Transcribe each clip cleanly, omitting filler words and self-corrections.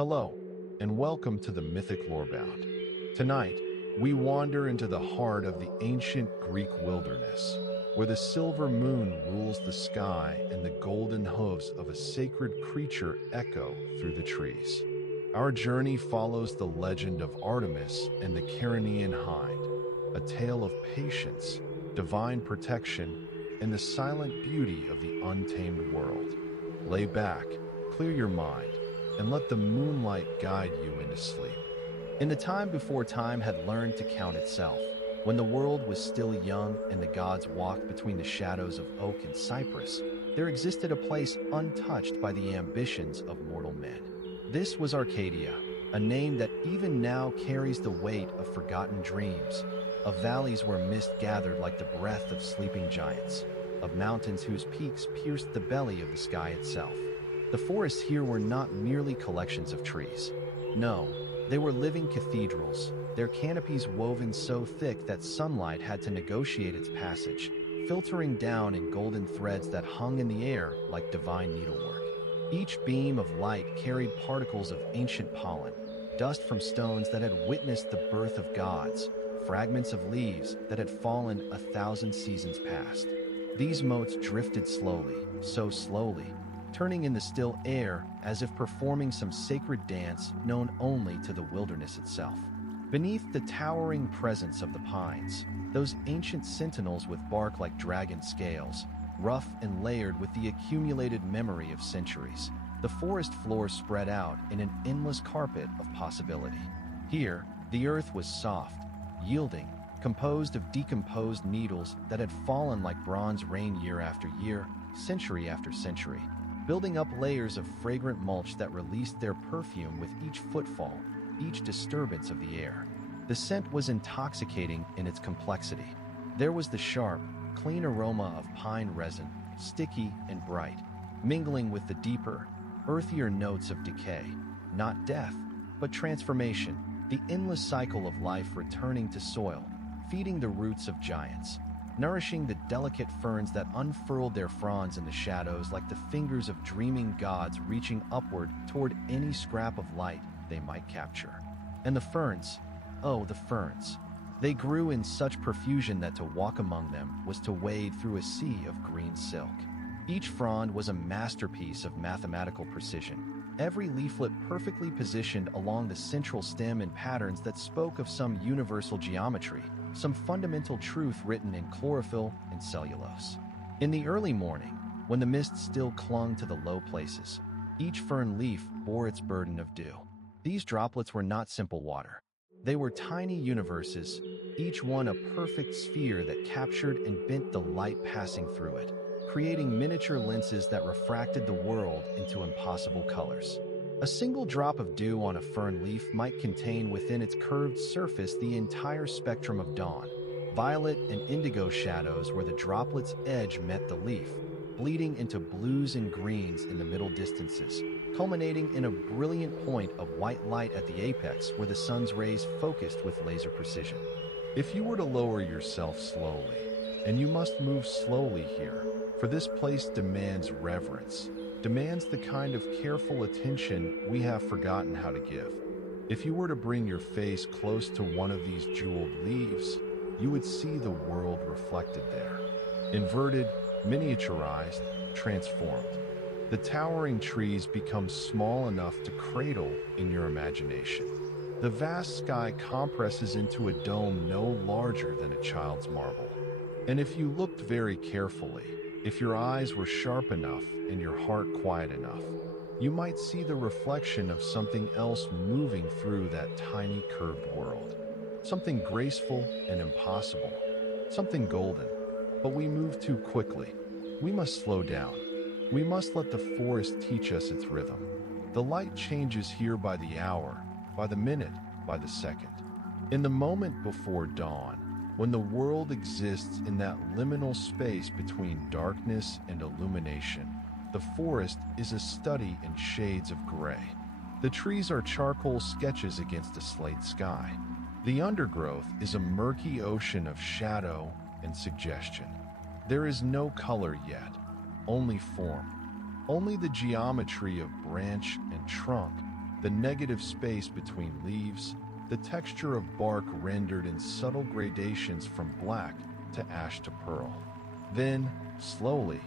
Hello, and welcome to the Mythic Lorebound. Tonight, we wander into the heart of the ancient Greek wilderness, where the silver moon rules the sky and the golden hooves of a sacred creature echo through the trees. Our journey follows the legend of Artemis and the Cairnian hind, a tale of patience, divine protection, and the silent beauty of the untamed world. Lay back, clear your mind, and let the moonlight guide you into sleep. In the time before time had learned to count itself, when the world was still young and the gods walked between the shadows of oak and cypress, there existed a place untouched by the ambitions of mortal men. This was Arcadia, a name that even now carries the weight of forgotten dreams, of valleys where mist gathered like the breath of sleeping giants, of mountains whose peaks pierced the belly of the sky itself. The forests here were not merely collections of trees. No, they were living cathedrals, their canopies woven so thick that sunlight had to negotiate its passage, filtering down in golden threads that hung in the air like divine needlework. Each beam of light carried particles of ancient pollen, dust from stones that had witnessed the birth of gods, fragments of leaves that had fallen 1,000 seasons past. These motes drifted slowly, so slowly, turning in the still air as if performing some sacred dance known only to the wilderness itself. Beneath the towering presence of the pines, those ancient sentinels with bark like dragon scales, rough and layered with the accumulated memory of centuries, the forest floor spread out in an endless carpet of possibility. Here, the earth was soft, yielding, composed of decomposed needles that had fallen like bronze rain year after year, century after century, building up layers of fragrant mulch that released their perfume with each footfall, each disturbance of the air. The scent was intoxicating in its complexity. There was the sharp, clean aroma of pine resin, sticky and bright, mingling with the deeper, earthier notes of decay, not death, but transformation, the endless cycle of life returning to soil, feeding the roots of giants, nourishing the delicate ferns that unfurled their fronds in the shadows like the fingers of dreaming gods reaching upward toward any scrap of light they might capture. And the ferns, oh, the ferns. They grew in such profusion that to walk among them was to wade through a sea of green silk. Each frond was a masterpiece of mathematical precision, every leaflet perfectly positioned along the central stem in patterns that spoke of some universal geometry, some fundamental truth written in chlorophyll and cellulose. In the early morning, when the mist still clung to the low places, each fern leaf bore its burden of dew. These droplets were not simple water. They were tiny universes, each one a perfect sphere that captured and bent the light passing through it, creating miniature lenses that refracted the world into impossible colors. A single drop of dew on a fern leaf might contain within its curved surface the entire spectrum of dawn, violet and indigo shadows where the droplet's edge met the leaf, bleeding into blues and greens in the middle distances, culminating in a brilliant point of white light at the apex where the sun's rays focused with laser precision. If you were to lower yourself slowly, and you must move slowly here, for this place demands reverence, demands the kind of careful attention we have forgotten how to give. If you were to bring your face close to one of these jeweled leaves, you would see the world reflected there. Inverted, miniaturized, transformed. The towering trees become small enough to cradle in your imagination. The vast sky compresses into a dome no larger than a child's marble. And if you looked very carefully, if your eyes were sharp enough and your heart quiet enough, you might see the reflection of something else moving through that tiny curved world. Something graceful and impossible. Something golden. But we move too quickly. We must slow down. We must let the forest teach us its rhythm. The light changes here by the hour, by the minute, by the second. In the moment before dawn, when the world exists in that liminal space between darkness and illumination, the forest is a study in shades of gray. The trees are charcoal sketches against a slate sky. The undergrowth is a murky ocean of shadow and suggestion. There is no color yet, only form, only the geometry of branch and trunk, the negative space between leaves, the texture of bark rendered in subtle gradations from black to ash to pearl. Then, slowly,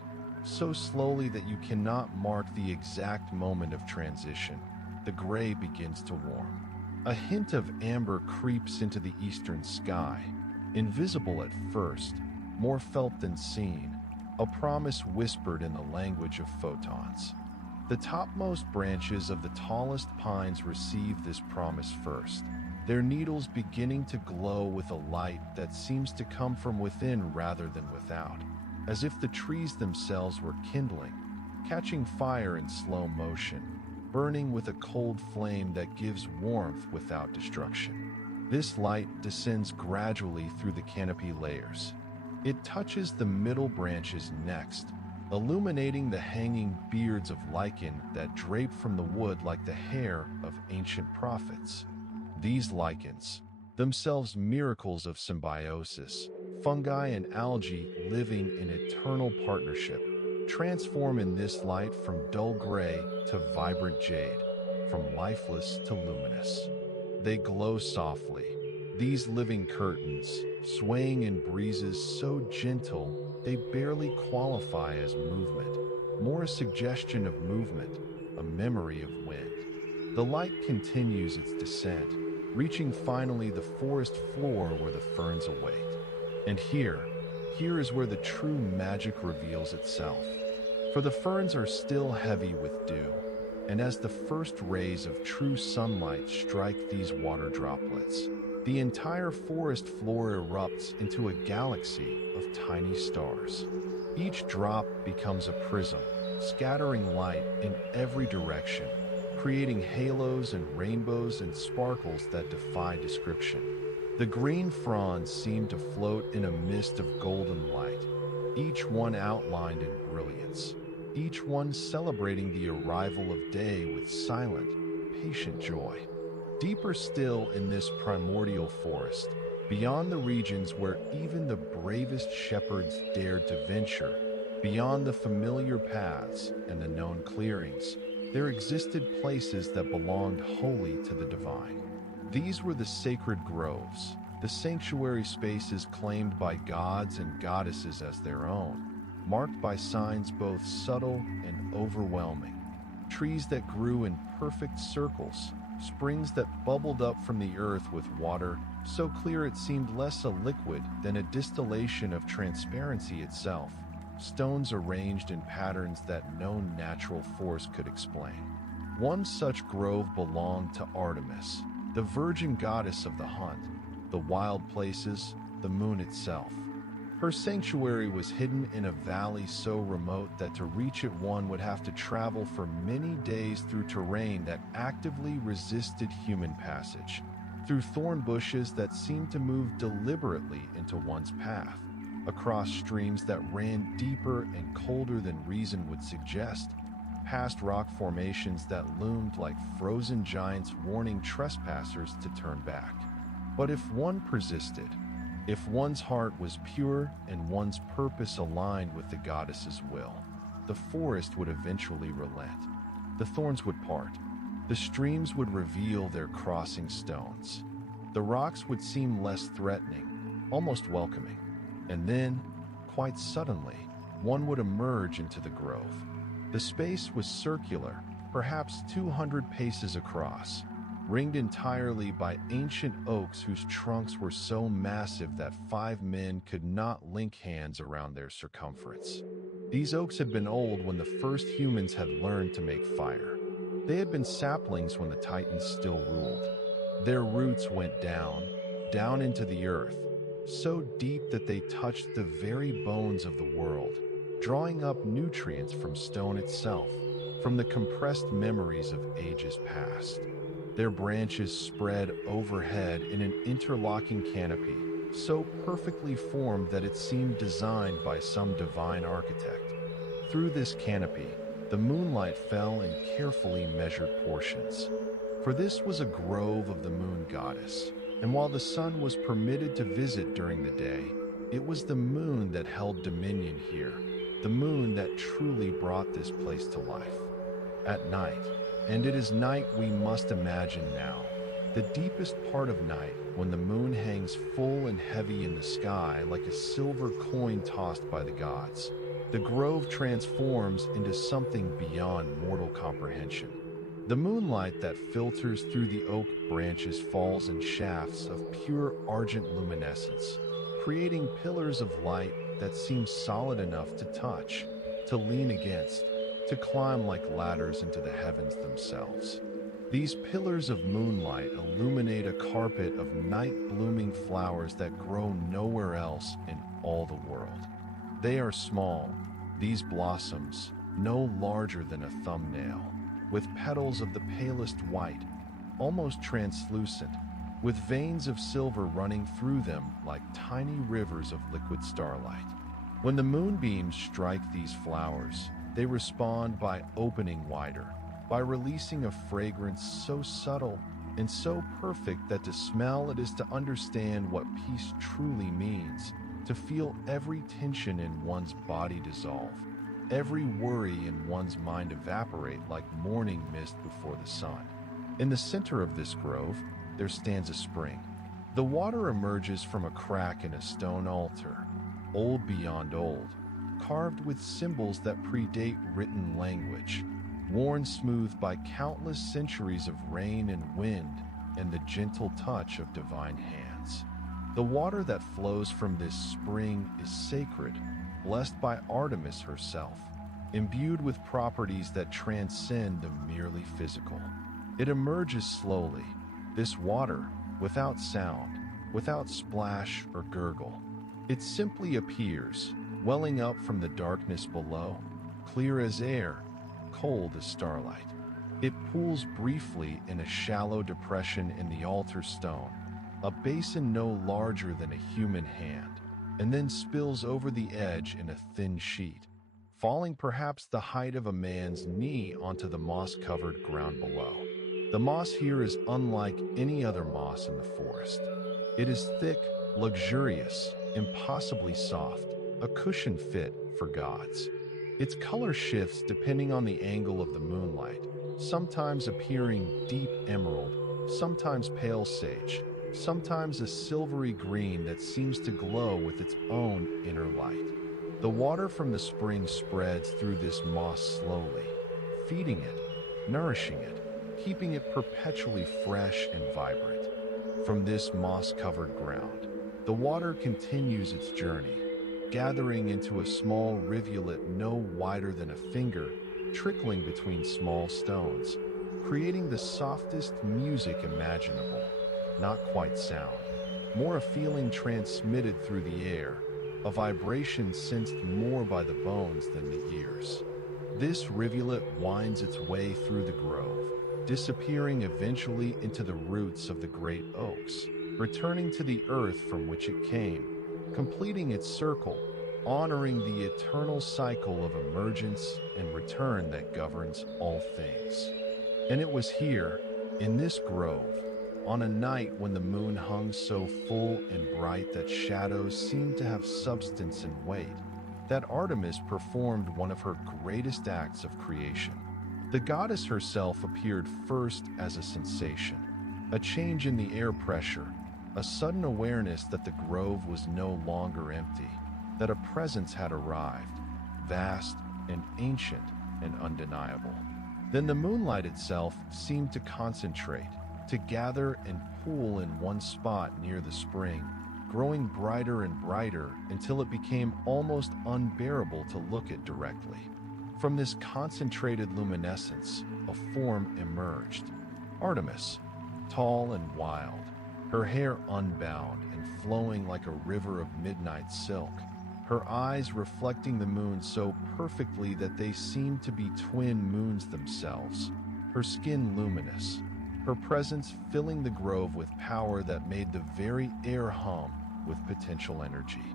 so slowly that you cannot mark the exact moment of transition, the gray begins to warm. A hint of amber creeps into the eastern sky, invisible at first, more felt than seen, a promise whispered in the language of photons. The topmost branches of the tallest pines receive this promise first, their needles beginning to glow with a light that seems to come from within rather than without, as if the trees themselves were kindling, catching fire in slow motion, burning with a cold flame that gives warmth without destruction. This light descends gradually through the canopy layers. It touches the middle branches next, illuminating the hanging beards of lichen that drape from the wood like the hair of ancient prophets. These lichens, themselves miracles of symbiosis, fungi and algae living in eternal partnership, transform in this light from dull gray to vibrant jade, from lifeless to luminous. They glow softly, these living curtains, swaying in breezes so gentle they barely qualify as movement, more a suggestion of movement, a memory of wind. The light continues its descent, reaching finally the forest floor where the ferns await. And here is where the true magic reveals itself. For the ferns are still heavy with dew, and as the first rays of true sunlight strike these water droplets, the entire forest floor erupts into a galaxy of tiny stars. Each drop becomes a prism, scattering light in every direction, creating halos and rainbows and sparkles that defy description. The green fronds seem to float in a mist of golden light, each one outlined in brilliance, each one celebrating the arrival of day with silent, patient joy. Deeper still in this primordial forest, beyond the regions where even the bravest shepherds dared to venture, beyond the familiar paths and the known clearings, there existed places that belonged wholly to the divine. These were the sacred groves, the sanctuary spaces claimed by gods and goddesses as their own, marked by signs both subtle and overwhelming. Trees that grew in perfect circles, springs that bubbled up from the earth with water so clear it seemed less a liquid than a distillation of transparency itself, stones arranged in patterns that no natural force could explain. One such grove belonged to Artemis, the virgin goddess of the hunt, the wild places, the moon itself. Her sanctuary was hidden in a valley so remote that to reach it one would have to travel for many days through terrain that actively resisted human passage, through thorn bushes that seemed to move deliberately into one's path, across streams that ran deeper and colder than reason would suggest, past rock formations that loomed like frozen giants warning trespassers to turn back. But if one persisted, if one's heart was pure and one's purpose aligned with the goddess's will, the forest would eventually relent. The thorns would part. The streams would reveal their crossing stones. The rocks would seem less threatening, almost welcoming. And then, quite suddenly, one would emerge into the grove. The space was circular, perhaps 200 paces across, ringed entirely by ancient oaks whose trunks were so massive that 5 men could not link hands around their circumference. These oaks had been old when the first humans had learned to make fire. They had been saplings when the Titans still ruled. Their roots went down into the earth, so deep that they touched the very bones of the world, drawing up nutrients from stone itself, from the compressed memories of ages past. Their branches spread overhead in an interlocking canopy, so perfectly formed that it seemed designed by some divine architect. Through this canopy, the moonlight fell in carefully measured portions. For this was a grove of the moon goddess, and while the sun was permitted to visit during the day, it was the moon that held dominion here, the moon that truly brought this place to life. At night, And it is night we must imagine now, the deepest part of night, when the moon hangs full and heavy in the sky like a silver coin tossed by the gods. The grove transforms into something beyond mortal comprehension. The moonlight that filters through the oak branches falls in shafts of pure argent luminescence, creating pillars of light that seem solid enough to touch, to lean against, to climb like ladders into the heavens themselves. These pillars of moonlight illuminate a carpet of night-blooming flowers that grow nowhere else in all the world. They are small, these blossoms, no larger than a thumbnail, with petals of the palest white, almost translucent, with veins of silver running through them like tiny rivers of liquid starlight. When the moonbeams strike these flowers, they respond by opening wider, by releasing a fragrance so subtle and so perfect that to smell it is to understand what peace truly means, to feel every tension in one's body dissolve, every worry in one's mind evaporate like morning mist before the sun. In the center of this grove, there stands a spring. The water emerges from a crack in a stone altar, old beyond old, carved with symbols that predate written language, worn smooth by countless centuries of rain and wind and the gentle touch of divine hands. The water that flows from this spring is sacred, blessed by Artemis herself, imbued with properties that transcend the merely physical. It emerges slowly, this water, without sound, without splash or gurgle. It simply appears, welling up from the darkness below, clear as air, cold as starlight. It pools briefly in a shallow depression in the altar stone, a basin no larger than a human hand, and then spills over the edge in a thin sheet, falling perhaps the height of a man's knee onto the moss-covered ground below. The moss here is unlike any other moss in the forest. It is thick, luxurious, impossibly soft, a cushion fit for gods. Its color shifts depending on the angle of the moonlight, sometimes appearing deep emerald, sometimes pale sage, sometimes a silvery green that seems to glow with its own inner light. The water from the spring spreads through this moss slowly, feeding it, nourishing it, keeping it perpetually fresh and vibrant. From this moss-covered ground, the water continues its journey, gathering into a small rivulet no wider than a finger, trickling between small stones, creating the softest music imaginable. Not quite sound, more a feeling transmitted through the air, a vibration sensed more by the bones than the ears. This rivulet winds its way through the grove, disappearing eventually into the roots of the great oaks, returning to the earth from which it came, completing its circle, honoring the eternal cycle of emergence and return that governs all things. And it was here, in this grove, on a night when the moon hung so full and bright that shadows seemed to have substance and weight, that Artemis performed one of her greatest acts of creation. The goddess herself appeared first as a sensation, a change in the air pressure, a sudden awareness that the grove was no longer empty, that a presence had arrived, vast and ancient and undeniable. Then the moonlight itself seemed to concentrate, to gather and pool in one spot near the spring, growing brighter and brighter until it became almost unbearable to look at directly. From this concentrated luminescence, a form emerged. Artemis, tall and wild, her hair unbound and flowing like a river of midnight silk, her eyes reflecting the moon so perfectly that they seemed to be twin moons themselves, her skin luminous, her presence filling the grove with power that made the very air hum with potential energy.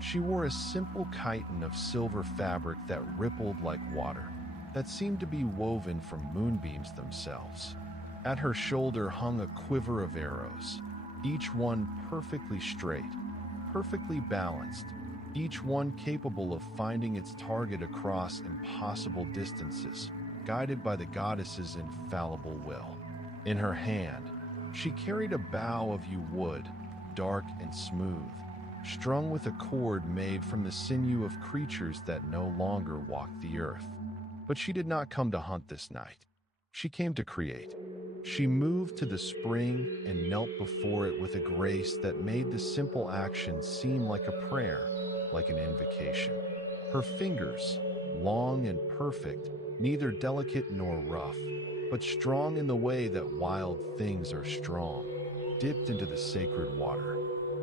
She wore a simple chiton of silver fabric that rippled like water, that seemed to be woven from moonbeams themselves. At her shoulder hung a quiver of arrows, each one perfectly straight, perfectly balanced, each one capable of finding its target across impossible distances, guided by the goddess's infallible will. In her hand, she carried a bough of yew wood, dark and smooth, strung with a cord made from the sinew of creatures that no longer walked the earth. But she did not come to hunt this night. She came to create. She moved to the spring and knelt before it with a grace that made the simple action seem like a prayer, like an invocation. Her fingers, long and perfect, neither delicate nor rough, but strong in the way that wild things are strong, dipped into the sacred water.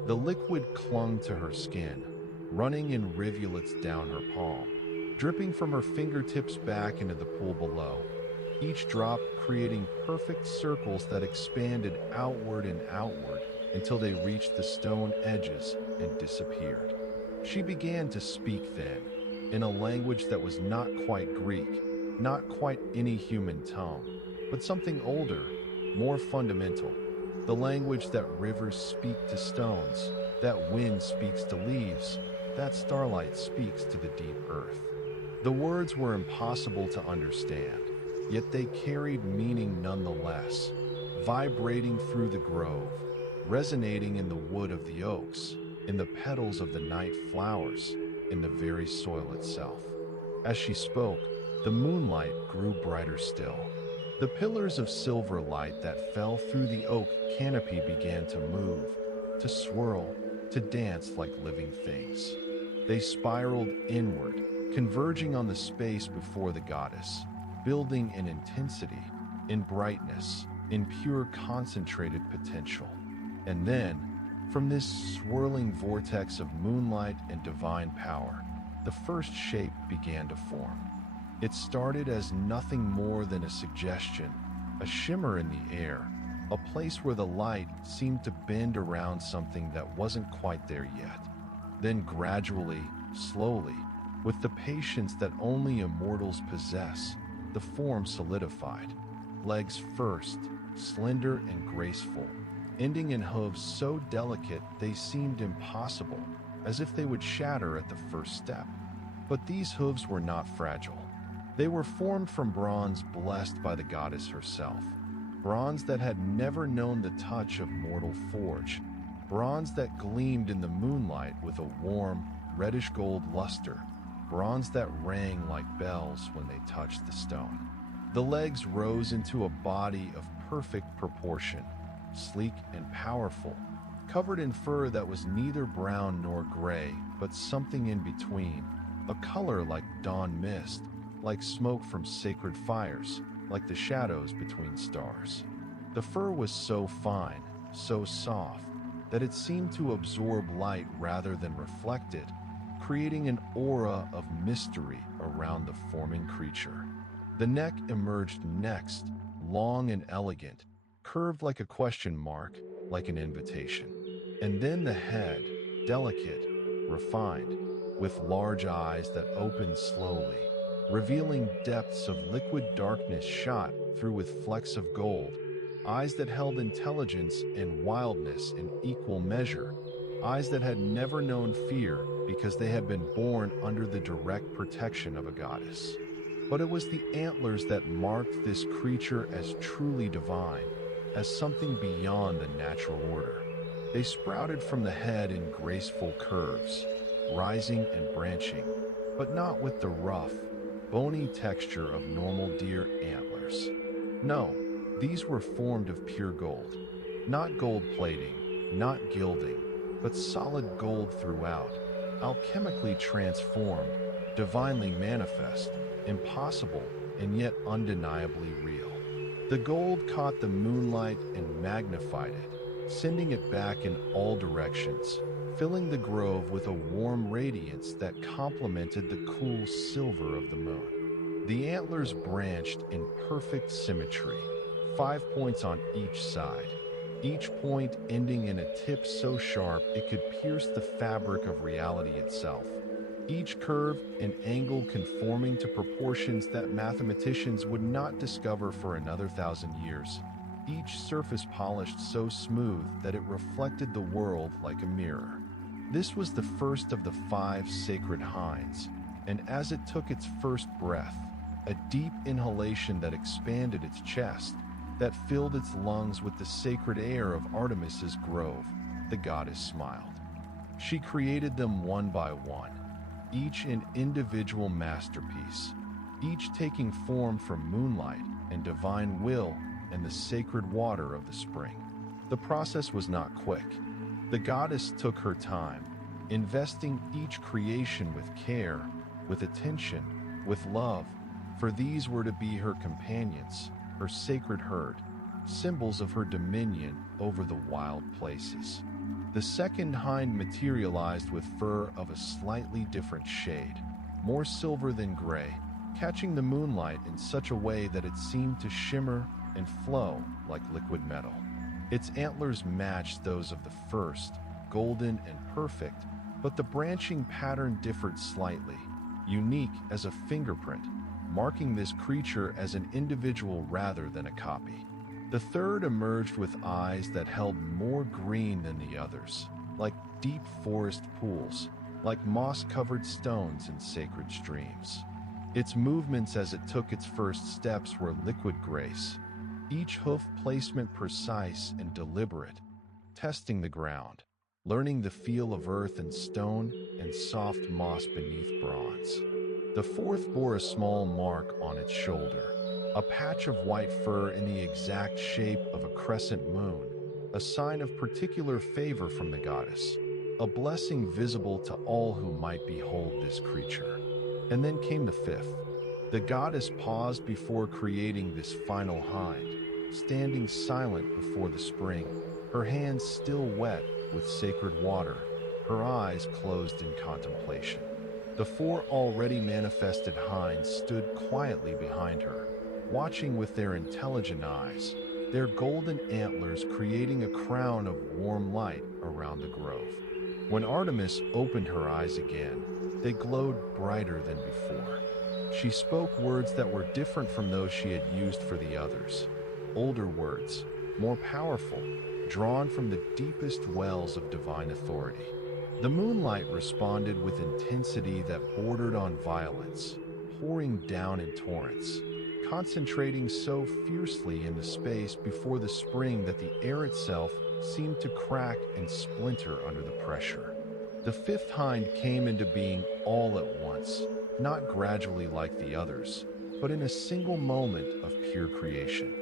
The liquid clung to her skin, running in rivulets down her palm, dripping from her fingertips back into the pool below, each drop creating perfect circles that expanded outward and outward until they reached the stone edges and disappeared. She began to speak then, in a language that was not quite Greek, not quite any human tongue, but something older, more fundamental. The language that rivers speak to stones, that wind speaks to leaves, that starlight speaks to the deep earth. The words were impossible to understand, yet they carried meaning nonetheless, vibrating through the grove, resonating in the wood of the oaks, in the petals of the night flowers, in the very soil itself. As she spoke, the moonlight grew brighter still. The pillars of silver light that fell through the oak canopy began to move, to swirl, to dance like living things. They spiraled inward, converging on the space before the goddess, building in intensity, in brightness, in pure concentrated potential. And then, from this swirling vortex of moonlight and divine power, the first shape began to form. It started as nothing more than a suggestion, a shimmer in the air, a place where the light seemed to bend around something that wasn't quite there yet. Then gradually, slowly, with the patience that only immortals possess, the form solidified. Legs first, slender and graceful, ending in hooves so delicate they seemed impossible, as if they would shatter at the first step. But these hooves were not fragile. They were formed from bronze blessed by the goddess herself, bronze that had never known the touch of mortal forge, bronze that gleamed in the moonlight with a warm, reddish-gold luster, bronze that rang like bells when they touched the stone. The legs rose into a body of perfect proportion, sleek and powerful, covered in fur that was neither brown nor gray, but something in between, a color like dawn mist, like smoke from sacred fires, like the shadows between stars. The fur was so fine, so soft, that it seemed to absorb light rather than reflect it, creating an aura of mystery around the forming creature. The neck emerged next, long and elegant, curved like a question mark, like an invitation. And then the head, delicate, refined, with large eyes that opened slowly, revealing depths of liquid darkness shot through with flecks of gold, eyes that held intelligence and wildness in equal measure, eyes that had never known fear because they had been born under the direct protection of a goddess. But it was the antlers that marked this creature as truly divine, as something beyond the natural order. They sprouted from the head in graceful curves, rising and branching, but not with the rough, bony texture of normal deer antlers. No, these were formed of pure gold. Not gold plating, not gilding, but solid gold throughout, alchemically transformed, divinely manifest, impossible and yet undeniably real. The gold caught the moonlight and magnified it, sending it back in all directions, filling the grove with a warm radiance that complemented the cool silver of the moon. The antlers branched in perfect symmetry, 5 points on each side, each point ending in a tip so sharp it could pierce the fabric of reality itself. Each curve and angle conforming to proportions that mathematicians would not discover for another 1,000 years. Each surface polished so smooth that it reflected the world like a mirror. This was the first of the 5 sacred hinds, and as it took its first breath, a deep inhalation that expanded its chest, that filled its lungs with the sacred air of Artemis's grove. The goddess smiled. She created them one by one, each an individual masterpiece, each taking form from moonlight and divine will and the sacred water of the spring. The process was not quick. The goddess took her time, investing each creation with care, with attention, with love, for these were to be her companions, her sacred herd, symbols of her dominion over the wild places. The second hind materialized with fur of a slightly different shade, more silver than gray, catching the moonlight in such a way that it seemed to shimmer and flow like liquid metal. Its antlers matched those of the first, golden and perfect, but the branching pattern differed slightly, unique as a fingerprint, marking this creature as an individual rather than a copy. The third emerged with eyes that held more green than the others, like deep forest pools, like moss-covered stones in sacred streams. Its movements as it took its first steps were liquid grace, each hoof placement precise and deliberate, testing the ground, learning the feel of earth and stone and soft moss beneath bronze. The fourth bore a small mark on its shoulder, a patch of white fur in the exact shape of a crescent moon, a sign of particular favor from the goddess, a blessing visible to all who might behold this creature. And then came the fifth. The goddess paused before creating this final hind, standing silent before the spring, her hands still wet with sacred water, her eyes closed in contemplation. The four already manifested hinds stood quietly behind her, watching with their intelligent eyes, their golden antlers creating a crown of warm light around the grove. When Artemis opened her eyes again, they glowed brighter than before. She spoke words that were different from those she had used for the others. Older words, more powerful, drawn from the deepest wells of divine authority. The moonlight responded with intensity that bordered on violence, pouring down in torrents, concentrating so fiercely in the space before the spring that the air itself seemed to crack and splinter under the pressure. The fifth hind came into being all at once, not gradually like the others, but in a single moment of pure creation.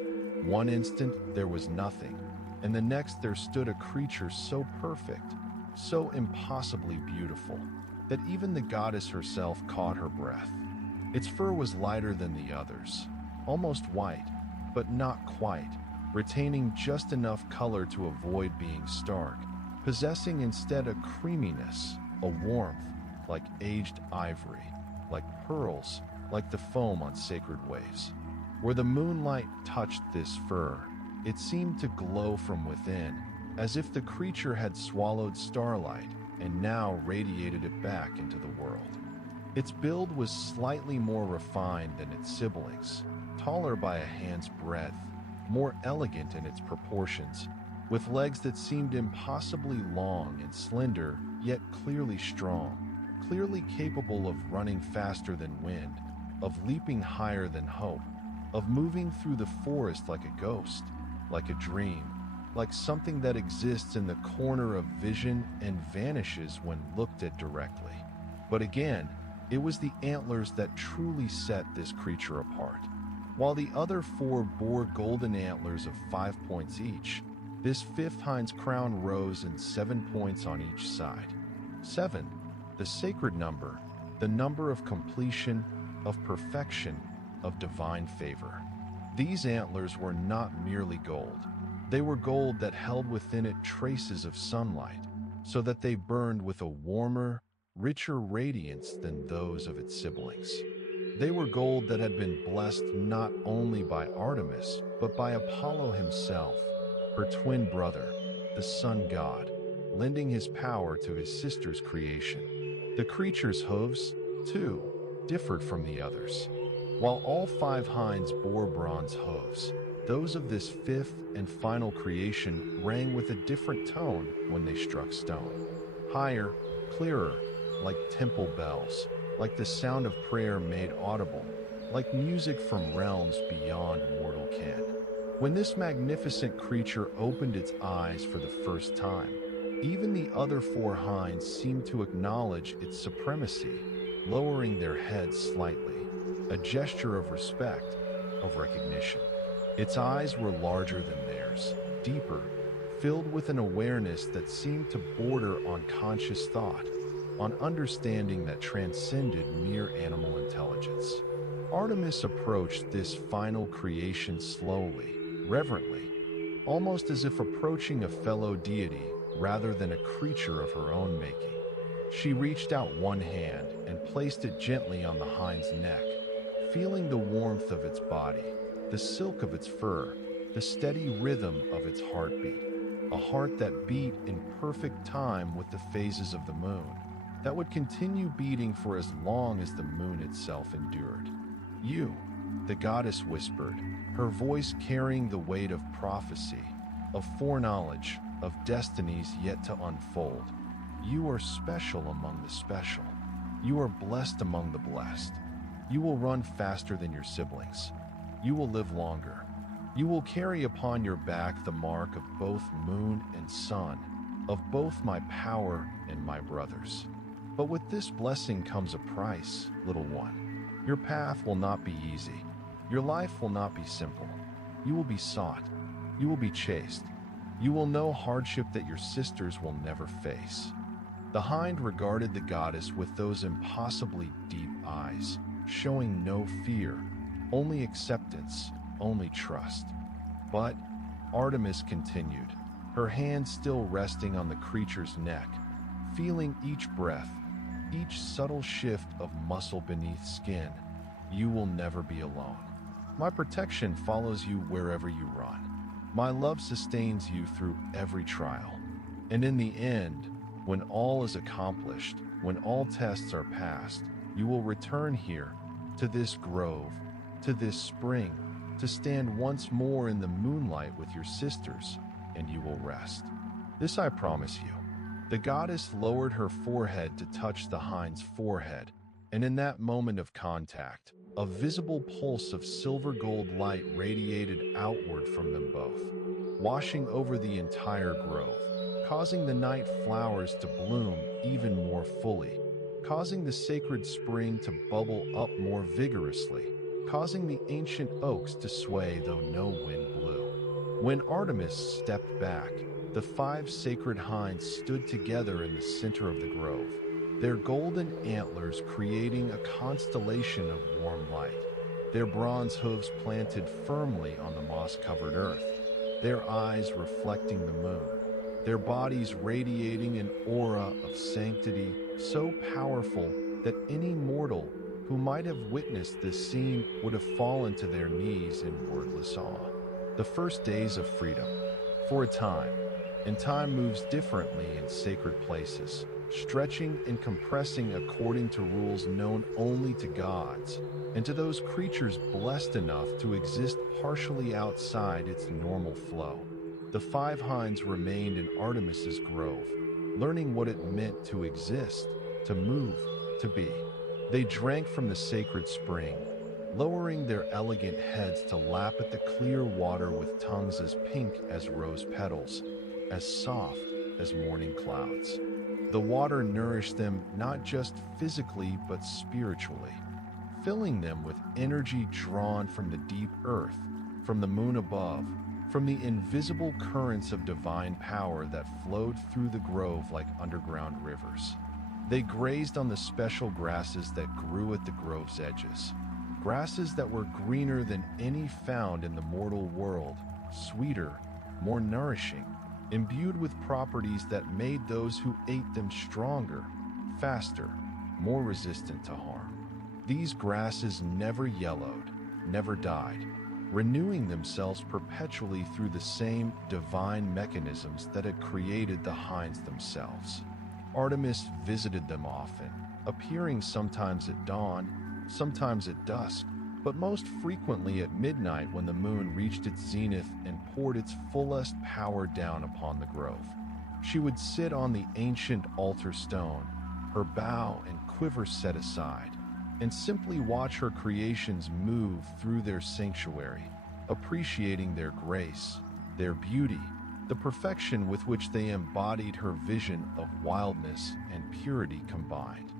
One instant there was nothing, and the next there stood a creature so perfect, so impossibly beautiful, that even the goddess herself caught her breath. Its fur was lighter than the others, almost white, but not quite, retaining just enough color to avoid being stark, possessing instead a creaminess, a warmth, like aged ivory, like pearls, like the foam on sacred waves. Where the moonlight touched this fur, it seemed to glow from within, as if the creature had swallowed starlight and now radiated it back into the world. Its build was slightly more refined than its siblings, taller by a hand's breadth, more elegant in its proportions, with legs that seemed impossibly long and slender, yet clearly strong, clearly capable of running faster than wind, of leaping higher than hope, of moving through the forest like a ghost, like a dream, like something that exists in the corner of vision and vanishes when looked at directly. But again, it was the antlers that truly set this creature apart. While the other four bore golden antlers of 5 points each, this fifth hind's crown rose in 7 points on each side. 7, the sacred number, the number of completion, of perfection, of divine favor. These antlers were not merely gold. They were gold that held within it traces of sunlight, so that they burned with a warmer, richer radiance than those of its siblings. They were gold that had been blessed not only by Artemis, but by Apollo himself, her twin brother, the sun god, lending his power to his sister's creation. The creature's hooves, too, differed from the others. While all 5 hinds bore bronze hooves, those of this fifth and final creation rang with a different tone when they struck stone. Higher, clearer, like temple bells, like the sound of prayer made audible, like music from realms beyond mortal ken. When this magnificent creature opened its eyes for the first time, even the other four hinds seemed to acknowledge its supremacy, lowering their heads slightly, a gesture of respect, of recognition. Its eyes were larger than theirs, deeper, filled with an awareness that seemed to border on conscious thought, on understanding that transcended mere animal intelligence. Artemis approached this final creation slowly, reverently, almost as if approaching a fellow deity rather than a creature of her own making. She reached out one hand and placed it gently on the hind's neck, feeling the warmth of its body, the silk of its fur, the steady rhythm of its heartbeat, a heart that beat in perfect time with the phases of the moon, that would continue beating for as long as the moon itself endured. "You," the goddess whispered, her voice carrying the weight of prophecy, of foreknowledge, of destinies yet to unfold. "You are special among the special. You are blessed among the blessed. You will run faster than your siblings. You will live longer. You will carry upon your back the mark of both moon and sun, of both my power and my brothers. But with this blessing comes a price, little one. Your path will not be easy. Your life will not be simple. You will be sought. You will be chased. You will know hardship that your sisters will never face." The hind regarded the goddess with those impossibly deep eyes, showing no fear, only acceptance, only trust. But Artemis continued, her hand still resting on the creature's neck, feeling each breath, each subtle shift of muscle beneath skin. "You will never be alone. My protection follows you wherever you run. My love sustains you through every trial. And in the end, when all is accomplished, when all tests are passed, you will return here, to this grove, to this spring, to stand once more in the moonlight with your sisters, and you will rest. This I promise you." The goddess lowered her forehead to touch the hind's forehead, and in that moment of contact, a visible pulse of silver-gold light radiated outward from them both, washing over the entire grove, causing the night flowers to bloom even more fully, causing the sacred spring to bubble up more vigorously, causing the ancient oaks to sway though no wind blew. When Artemis stepped back, the five sacred hinds stood together in the center of the grove, their golden antlers creating a constellation of warm light, their bronze hooves planted firmly on the moss-covered earth, their eyes reflecting the moon, their bodies radiating an aura of sanctity so powerful that any mortal who might have witnessed this scene would have fallen to their knees in wordless awe. The first days of freedom. For a time, and time moves differently in sacred places, stretching and compressing according to rules known only to gods, and to those creatures blessed enough to exist partially outside its normal flow. The five hinds remained in Artemis's grove, learning what it meant to exist, to move, to be. They drank from the sacred spring, lowering their elegant heads to lap at the clear water with tongues as pink as rose petals, as soft as morning clouds. The water nourished them not just physically but spiritually, filling them with energy drawn from the deep earth, from the moon above, from the invisible currents of divine power that flowed through the grove like underground rivers. They grazed on the special grasses that grew at the grove's edges, grasses that were greener than any found in the mortal world, sweeter, more nourishing, imbued with properties that made those who ate them stronger, faster, more resistant to harm. These grasses never yellowed, never died, renewing themselves perpetually through the same divine mechanisms that had created the hinds themselves. Artemis visited them often, appearing sometimes at dawn, sometimes at dusk, but most frequently at midnight when the moon reached its zenith and poured its fullest power down upon the grove. She would sit on the ancient altar stone, her bow and quiver set aside, and simply watch her creations move through their sanctuary, appreciating their grace, their beauty, the perfection with which they embodied her vision of wildness and purity combined.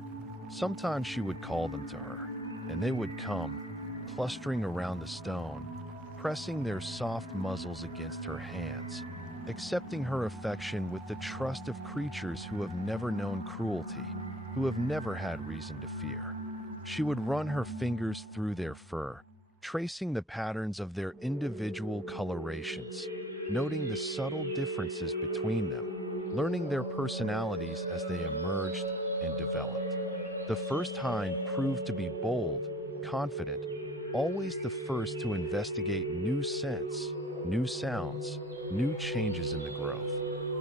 Sometimes she would call them to her, and they would come, clustering around the stone, pressing their soft muzzles against her hands, accepting her affection with the trust of creatures who have never known cruelty, who have never had reason to fear. She would run her fingers through their fur, tracing the patterns of their individual colorations, noting the subtle differences between them, learning their personalities as they emerged and developed. The first hind proved to be bold, confident, always the first to investigate new scents, new sounds, new changes in the grove.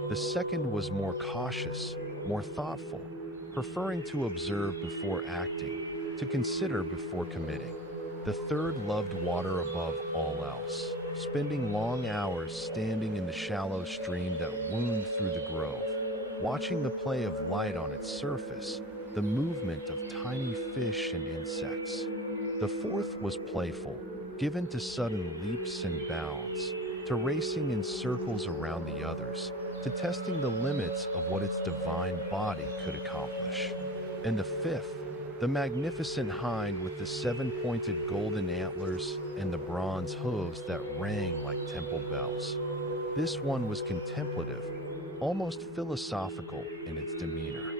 The second was more cautious, more thoughtful, preferring to observe before acting, to consider before committing. The third loved water above all else, spending long hours standing in the shallow stream that wound through the grove, watching the play of light on its surface, the movement of tiny fish and insects. The fourth was playful, given to sudden leaps and bounds, to racing in circles around the others, to testing the limits of what its divine body could accomplish. And the fifth, the magnificent hind with the 7-pointed golden antlers and the bronze hooves that rang like temple bells. This one was contemplative, almost philosophical in its demeanor.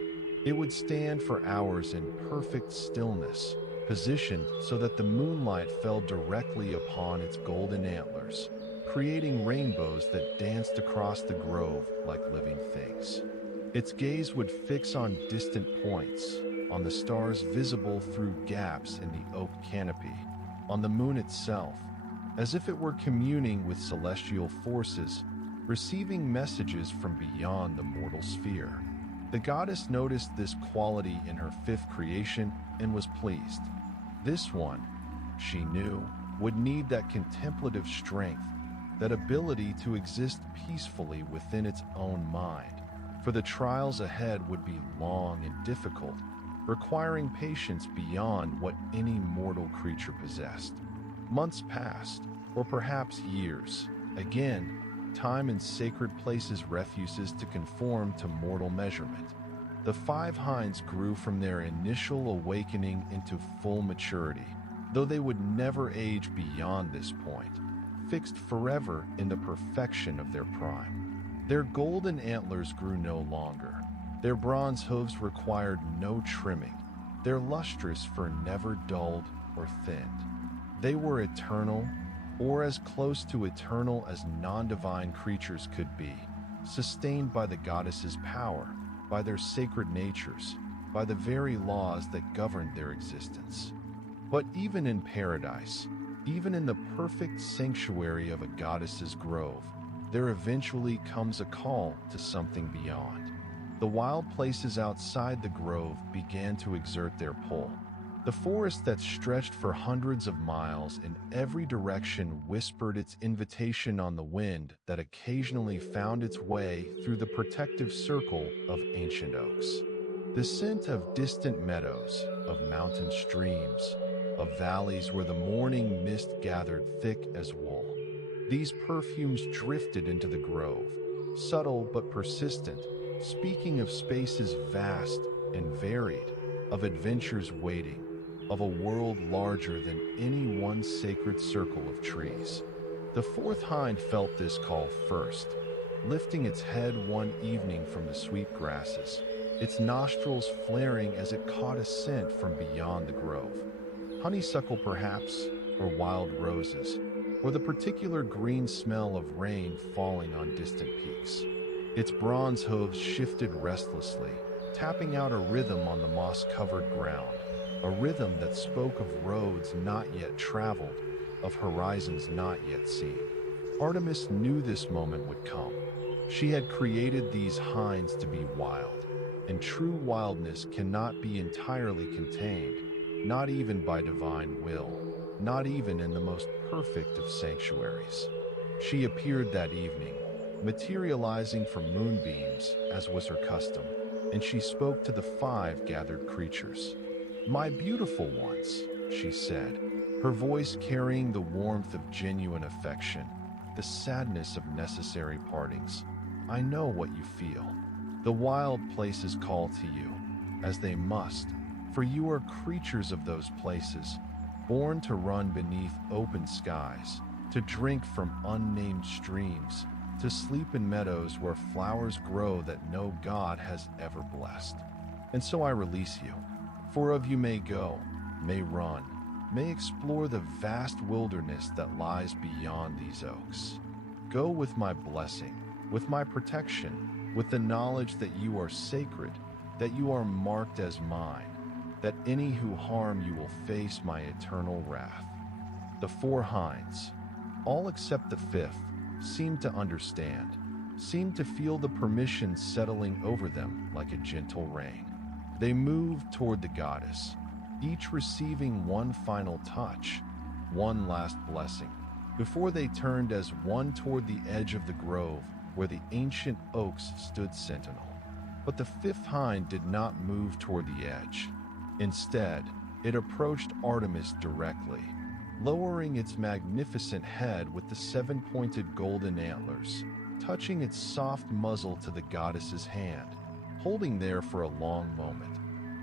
It would stand for hours in perfect stillness, positioned so that the moonlight fell directly upon its golden antlers, creating rainbows that danced across the grove like living things. Its gaze would fix on distant points, on the stars visible through gaps in the oak canopy, on the moon itself, as if it were communing with celestial forces, receiving messages from beyond the mortal sphere. The goddess noticed this quality in her fifth creation and was pleased. This one, she knew, would need that contemplative strength, that ability to exist peacefully within its own mind, for the trials ahead would be long and difficult, requiring patience beyond what any mortal creature possessed. Months passed, or perhaps years. Again, time and sacred places refuses to conform to mortal measurement. The 5 hinds grew from their initial awakening into full maturity, though they would never age beyond this point, fixed forever in the perfection of their prime. Their golden antlers grew no longer. Their bronze hooves required no trimming. Their lustrous fur never dulled or thinned. They were eternal, or as close to eternal as non-divine creatures could be, sustained by the goddess's power, by their sacred natures, by the very laws that governed their existence. But even in paradise, even in the perfect sanctuary of a goddess's grove, there eventually comes a call to something beyond. The wild places outside the grove began to exert their pull. The forest that stretched for hundreds of miles in every direction whispered its invitation on the wind that occasionally found its way through the protective circle of ancient oaks. The scent of distant meadows, of mountain streams, of valleys where the morning mist gathered thick as wool. These perfumes drifted into the grove, subtle but persistent, speaking of spaces vast and varied, of adventures waiting, of a world larger than any one sacred circle of trees. The 4th hind felt this call first, lifting its head one evening from the sweet grasses, its nostrils flaring as it caught a scent from beyond the grove. Honeysuckle perhaps, or wild roses, or the particular green smell of rain falling on distant peaks. Its bronze hooves shifted restlessly, tapping out a rhythm on the moss-covered ground, a rhythm that spoke of roads not yet traveled, of horizons not yet seen. Artemis knew this moment would come. She had created these hinds to be wild, and true wildness cannot be entirely contained, not even by divine will, not even in the most perfect of sanctuaries. She appeared that evening, materializing from moonbeams, as was her custom, and she spoke to the 5 gathered creatures. "My beautiful ones," she said, her voice carrying the warmth of genuine affection, the sadness of necessary partings. "I know what you feel. The wild places call to you, as they must, for you are creatures of those places, born to run beneath open skies, to drink from unnamed streams, to sleep in meadows where flowers grow that no god has ever blessed. And so I release you. 4 of you may go, may run, may explore the vast wilderness that lies beyond these oaks. Go with my blessing, with my protection, with the knowledge that you are sacred, that you are marked as mine, that any who harm you will face my eternal wrath." The 4 hinds, all except the 5th, seemed to understand, seemed to feel the permission settling over them like a gentle rain. They moved toward the goddess, each receiving one final touch, one last blessing, before they turned as one toward the edge of the grove where the ancient oaks stood sentinel. But the 5th hind did not move toward the edge. Instead, it approached Artemis directly, lowering its magnificent head with the 7-pointed golden antlers, touching its soft muzzle to the goddess's hand, holding there for a long moment,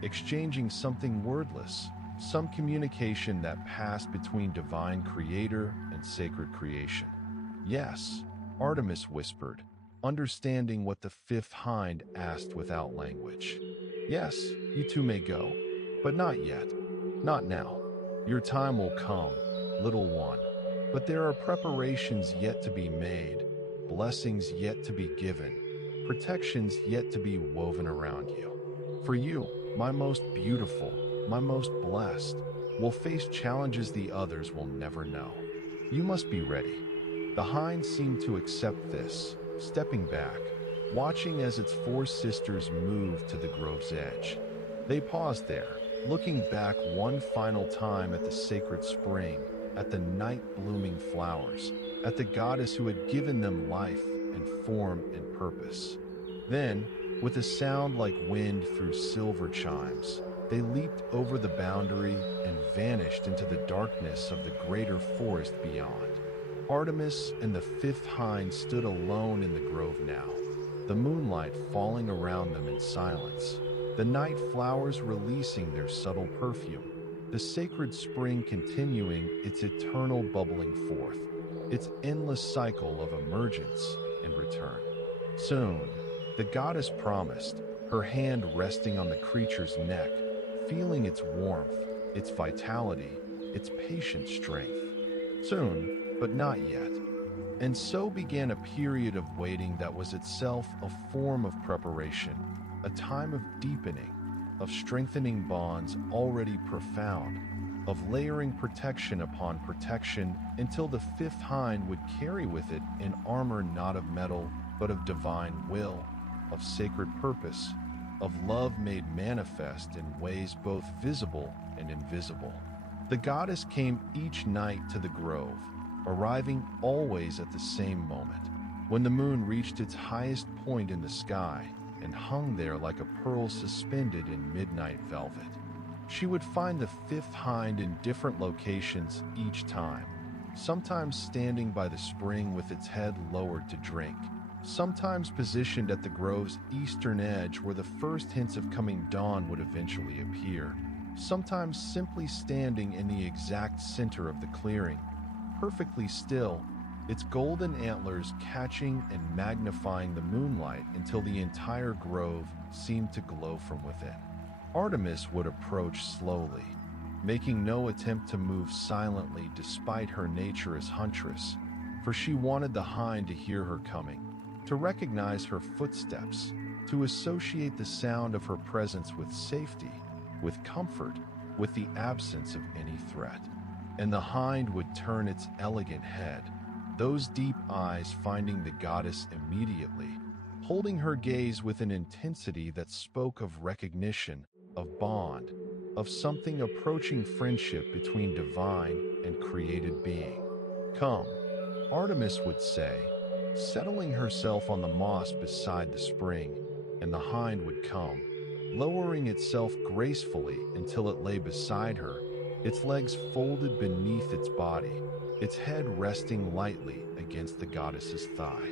exchanging something wordless, some communication that passed between divine creator and sacred creation. "Yes," Artemis whispered, understanding what the 5th hind asked without language. "Yes, you two may go, but not yet. Not now. Your time will come, little one, but there are preparations yet to be made, blessings yet to be given, protections yet to be woven around you. For you, my most beautiful, my most blessed, will face challenges the others will never know. You must be ready." The hind seemed to accept this, stepping back, watching as its 4 sisters moved to the grove's edge. They paused there, looking back one final time at the sacred spring, at the night-blooming flowers, at the goddess who had given them life and form and purpose. Then, with a sound like wind through silver chimes, they leaped over the boundary and vanished into the darkness of the greater forest beyond. Artemis and the 5th hind stood alone in the grove now, the moonlight falling around them in silence, the night flowers releasing their subtle perfume, the sacred spring continuing its eternal bubbling forth, its endless cycle of emergence and return. Soon, the goddess promised, her hand resting on the creature's neck, feeling its warmth, its vitality, its patient strength. Soon, but not yet. And so began a period of waiting that was itself a form of preparation, a time of deepening, of strengthening bonds already profound, of layering protection upon protection until the 5th hind would carry with it an armor not of metal, but of divine will, of sacred purpose, of love made manifest in ways both visible and invisible. The goddess came each night to the grove, arriving always at the same moment, when the moon reached its highest point in the sky and hung there like a pearl suspended in midnight velvet. She would find the 5th hind in different locations each time, sometimes standing by the spring with its head lowered to drink, sometimes positioned at the grove's eastern edge where the first hints of coming dawn would eventually appear, sometimes simply standing in the exact center of the clearing, perfectly still, its golden antlers catching and magnifying the moonlight until the entire grove seemed to glow from within. Artemis would approach slowly, making no attempt to move silently despite her nature as huntress, for she wanted the hind to hear her coming, to recognize her footsteps, to associate the sound of her presence with safety, with comfort, with the absence of any threat. And the hind would turn its elegant head, those deep eyes finding the goddess immediately, holding her gaze with an intensity that spoke of recognition, of bond, of something approaching friendship between divine and created being. "Come," Artemis would say, settling herself on the moss beside the spring, and the hind would come, lowering itself gracefully until it lay beside her, its legs folded beneath its body, its head resting lightly against the goddess's thigh.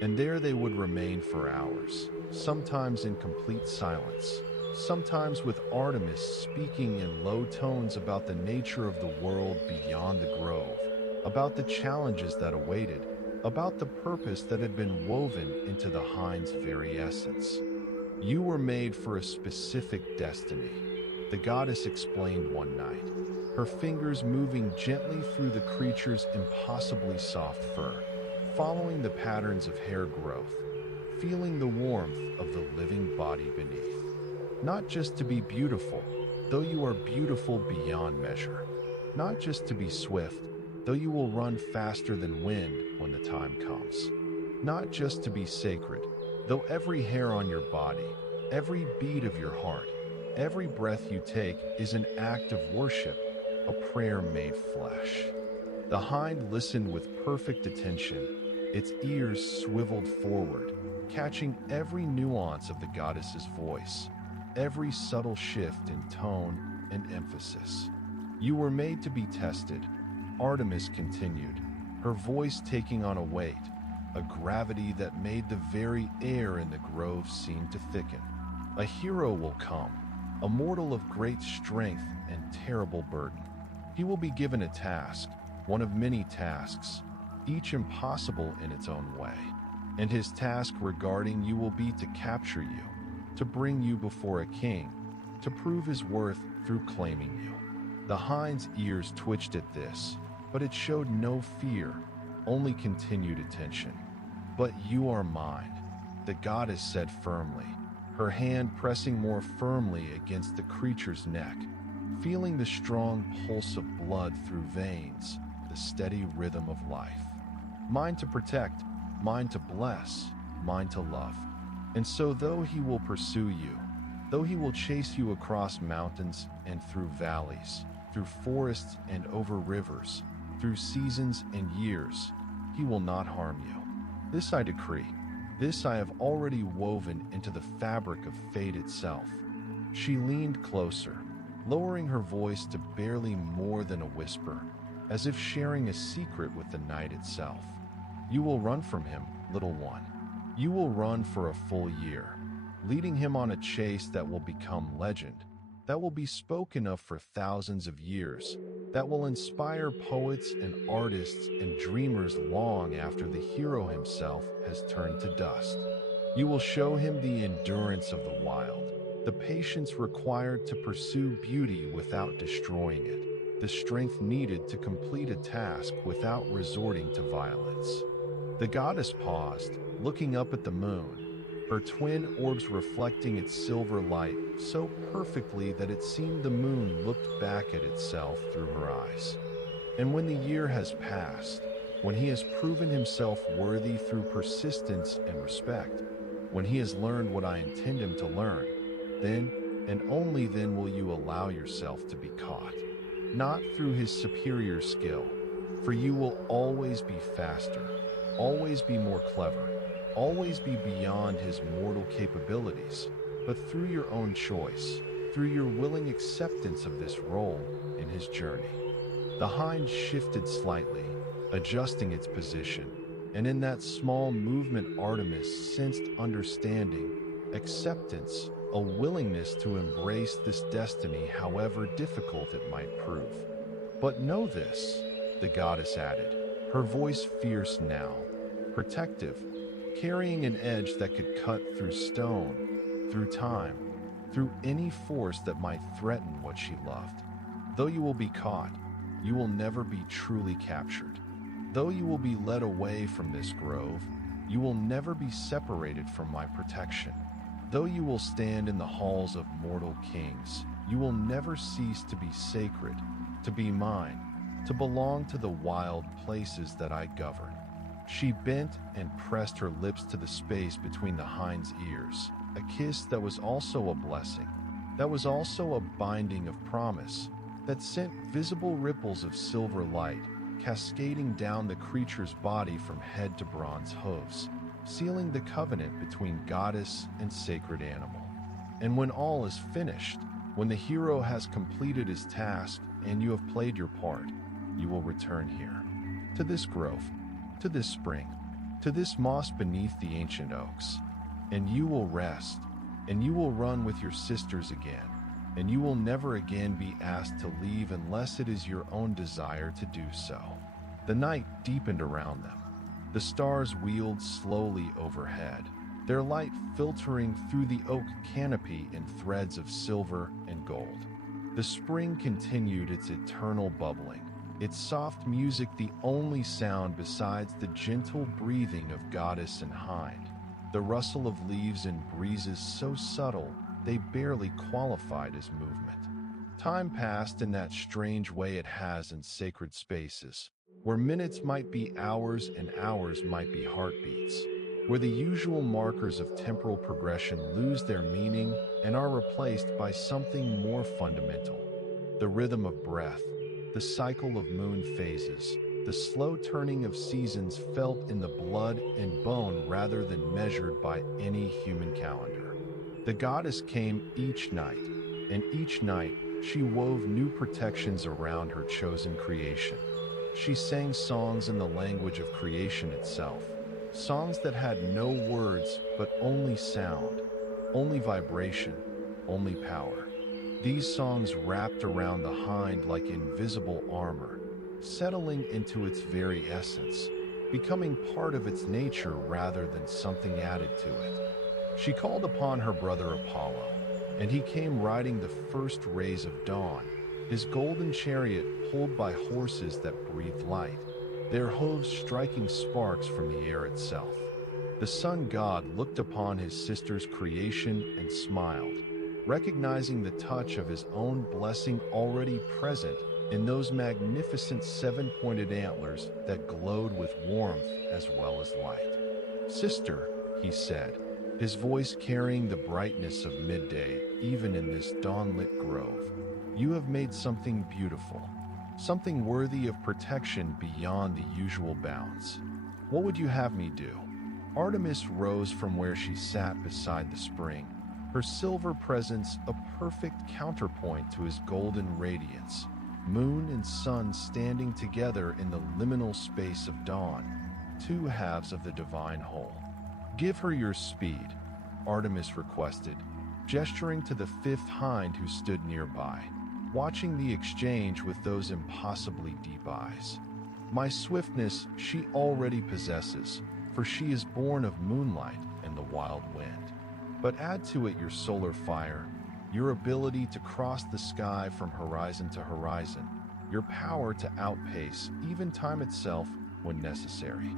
And there they would remain for hours, sometimes in complete silence, sometimes with Artemis speaking in low tones about the nature of the world beyond the grove, about the challenges that awaited, about the purpose that had been woven into the hind's very essence. You were made for a specific destiny, the goddess explained one night, her fingers moving gently through the creature's impossibly soft fur, following the patterns of hair growth, feeling the warmth of the living body beneath. Not just to be beautiful, though you are beautiful beyond measure. Not just to be swift, though you will run faster than wind when the time comes. Not just to be sacred, though every hair on your body, every beat of your heart, every breath you take is an act of worship, a prayer made flesh. The hind listened with perfect attention, its ears swiveled forward, catching every nuance of the goddess's voice, every subtle shift in tone and emphasis. You were made to be tested, Artemis continued, her voice taking on a weight, a gravity that made the very air in the grove seem to thicken. A hero will come, a mortal of great strength and terrible burden. He will be given a task, one of many tasks, each impossible in its own way. And his task regarding you will be to capture you, to bring you before a king, to prove his worth through claiming you. The hind's ears twitched at this, but it showed no fear, only continued attention. But you are mine, the goddess said firmly, her hand pressing more firmly against the creature's neck, feeling the strong pulse of blood through veins, the steady rhythm of life. Mine to protect, mine to bless, mine to love. And so though he will pursue you, though he will chase you across mountains and through valleys, through forests and over rivers, through seasons and years, he will not harm you. This I decree, this I have already woven into the fabric of fate itself. She leaned closer, lowering her voice to barely more than a whisper, as if sharing a secret with the night itself. You will run from him, little one. You will run for a full year, leading him on a chase that will become legend, that will be spoken of for thousands of years, that will inspire poets and artists and dreamers long after the hero himself has turned to dust. You will show him the endurance of the wild, the patience required to pursue beauty without destroying it, the strength needed to complete a task without resorting to violence. The goddess paused, looking up at the moon, her twin orbs reflecting its silver light so perfectly that it seemed the moon looked back at itself through her eyes. And when the year has passed, when he has proven himself worthy through persistence and respect, when he has learned what I intend him to learn, then and only then will you allow yourself to be caught. Not through his superior skill, for you will always be faster, always be more clever, always be beyond his mortal capabilities, but through your own choice, through your willing acceptance of this role in his journey. The hind shifted slightly, adjusting its position, and in that small movement Artemis sensed understanding, acceptance, a willingness to embrace this destiny however difficult it might prove. But know this, the goddess added, her voice fierce now, protective, carrying an edge that could cut through stone, through time, through any force that might threaten what she loved. Though you will be caught, you will never be truly captured. Though you will be led away from this grove, you will never be separated from my protection. Though you will stand in the halls of mortal kings, you will never cease to be sacred, to be mine, to belong to the wild places that I govern. She bent and pressed her lips to the space between the hind's ears, a kiss that was also a blessing, that was also a binding of promise, that sent visible ripples of silver light cascading down the creature's body from head to bronze hooves, sealing the covenant between goddess and sacred animal. And when all is finished, when the hero has completed his task and you have played your part, you will return here, to this grove, to this spring, to this moss beneath the ancient oaks. And you will rest, and you will run with your sisters again, and you will never again be asked to leave unless it is your own desire to do so. The night deepened around them. The stars wheeled slowly overhead, their light filtering through the oak canopy in threads of silver and gold. The spring continued its eternal bubbling, its soft music the only sound besides the gentle breathing of goddess and hind, the rustle of leaves in breezes so subtle they barely qualified as movement. Time passed in that strange way it has in sacred spaces, where minutes might be hours and hours might be heartbeats, where the usual markers of temporal progression lose their meaning and are replaced by something more fundamental. The rhythm of breath, the cycle of moon phases, the slow turning of seasons felt in the blood and bone rather than measured by any human calendar. The goddess came each night, and each night she wove new protections around her chosen creation. She sang songs in the language of creation itself, songs that had no words but only sound, only vibration, only power. These songs wrapped around the hind like invisible armor, settling into its very essence, becoming part of its nature rather than something added to it. She called upon her brother Apollo, and he came riding the first rays of dawn, his golden chariot pulled by horses that breathed light, their hooves striking sparks from the air itself. The sun god looked upon his sister's creation and smiled, recognizing the touch of his own blessing already present in those magnificent seven-pointed antlers that glowed with warmth as well as light. "Sister," he said, his voice carrying the brightness of midday even in this dawn-lit grove, "you have made something beautiful, something worthy of protection beyond the usual bounds. What would you have me do?" Artemis rose from where she sat beside the spring, her silver presence a perfect counterpoint to his golden radiance, moon and sun standing together in the liminal space of dawn, two halves of the divine whole. "Give her your speed," Artemis requested, gesturing to the fifth hind who stood nearby, watching the exchange with those impossibly deep eyes. "My swiftness she already possesses, for she is born of moonlight and the wild wind. But add to it your solar fire, your ability to cross the sky from horizon to horizon, your power to outpace even time itself when necessary."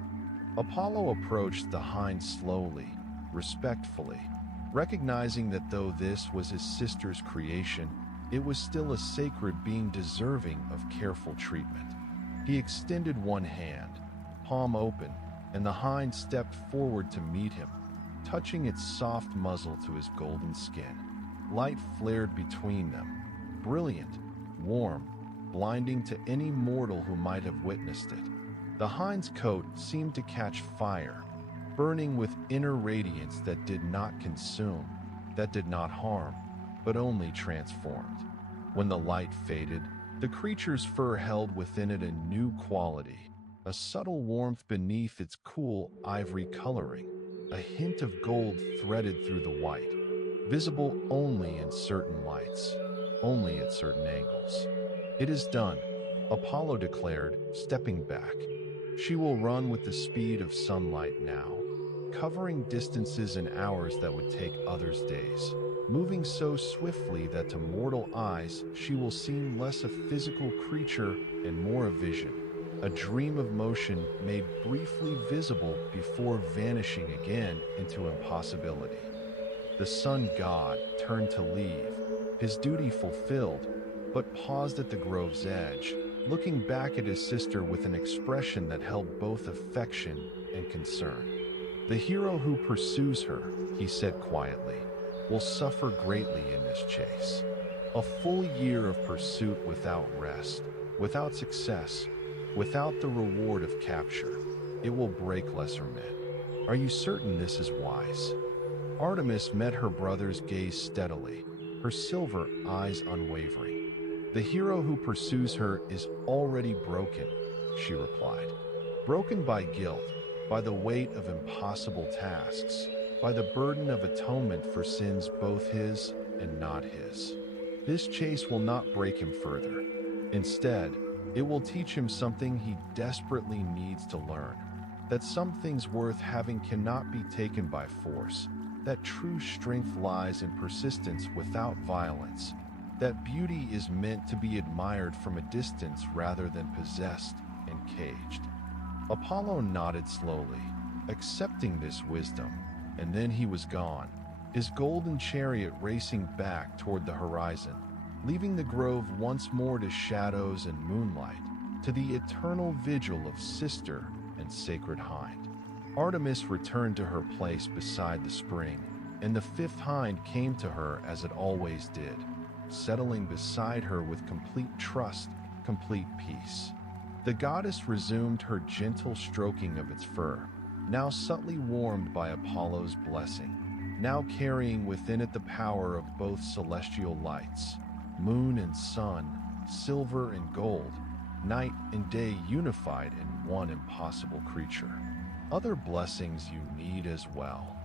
Apollo approached the hind slowly, respectfully, recognizing that though this was his sister's creation, it was still a sacred being deserving of careful treatment. He extended one hand, palm open, and the hind stepped forward to meet him, touching its soft muzzle to his golden skin. Light flared between them, brilliant, warm, blinding to any mortal who might have witnessed it. The hind's coat seemed to catch fire, burning with inner radiance that did not consume, that did not harm, but only transformed. When the light faded, the creature's fur held within it a new quality, a subtle warmth beneath its cool ivory coloring, a hint of gold threaded through the white, visible only in certain lights, only at certain angles. "It is done," Apollo declared, stepping back. "She will run with the speed of sunlight now, covering distances in hours that would take others days, moving so swiftly that to mortal eyes she will seem less a physical creature and more a vision, a dream of motion made briefly visible before vanishing again into impossibility." The sun god turned to leave, his duty fulfilled, but paused at the grove's edge, looking back at his sister with an expression that held both affection and concern. "The hero who pursues her," he said quietly, "will suffer greatly in this chase. A full year of pursuit without rest, without success, without the reward of capture. It will break lesser men. Are you certain this is wise?" Artemis met her brother's gaze steadily, her silver eyes unwavering. "The hero who pursues her is already broken," she replied. "Broken by guilt, by the weight of impossible tasks, by the burden of atonement for sins both his and not his. This chase will not break him further. Instead, it will teach him something he desperately needs to learn, that some things worth having cannot be taken by force, that true strength lies in persistence without violence, that beauty is meant to be admired from a distance rather than possessed and caged." Apollo nodded slowly, accepting this wisdom, and then he was gone, his golden chariot racing back toward the horizon, leaving the grove once more to shadows and moonlight, to the eternal vigil of sister and sacred hind. Artemis returned to her place beside the spring, and the fifth hind came to her as it always did, settling beside her with complete trust, complete peace. The goddess resumed her gentle stroking of its fur, now subtly warmed by Apollo's blessing, now carrying within it the power of both celestial lights, moon and sun, silver and gold, night and day unified in one impossible creature. "Other blessings you need as well,"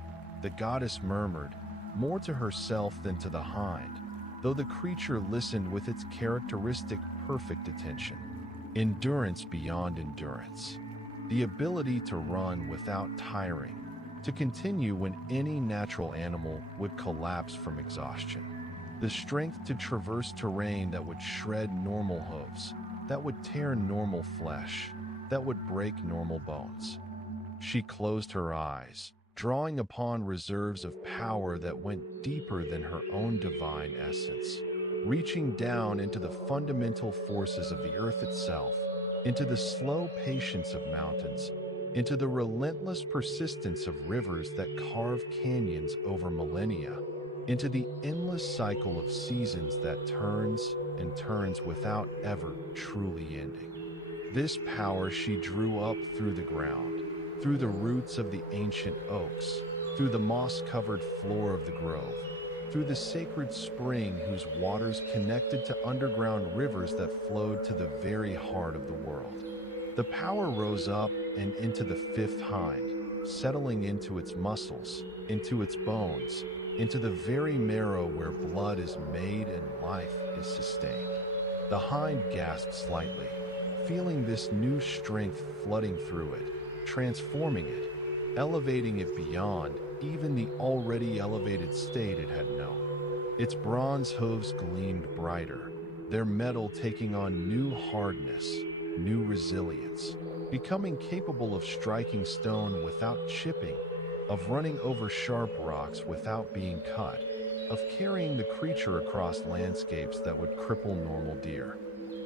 the goddess murmured, more to herself than to the hind, though the creature listened with its characteristic perfect attention. "Endurance beyond endurance. The ability to run without tiring, to continue when any natural animal would collapse from exhaustion. The strength to traverse terrain that would shred normal hooves, that would tear normal flesh, that would break normal bones." She closed her eyes, drawing upon reserves of power that went deeper than her own divine essence, reaching down into the fundamental forces of the earth itself, into the slow patience of mountains, into the relentless persistence of rivers that carve canyons over millennia, into the endless cycle of seasons that turns and turns without ever truly ending. This power she drew up through the ground, through the roots of the ancient oaks, through the moss-covered floor of the grove, through the sacred spring whose waters connected to underground rivers that flowed to the very heart of the world. The power rose up and into the fifth hind, settling into its muscles, into its bones, into the very marrow where blood is made and life is sustained. The hind gasped slightly, feeling this new strength flooding through it, transforming it, elevating it beyond even the already elevated state it had known. Its bronze hooves gleamed brighter, their metal taking on new hardness, new resilience, becoming capable of striking stone without chipping, of running over sharp rocks without being cut, of carrying the creature across landscapes that would cripple normal deer.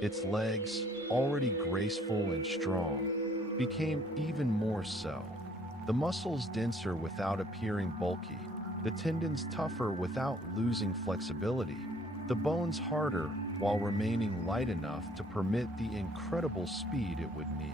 Its legs, already graceful and strong, became even more so. The muscles denser without appearing bulky, the tendons tougher without losing flexibility, the bones harder while remaining light enough to permit the incredible speed it would need.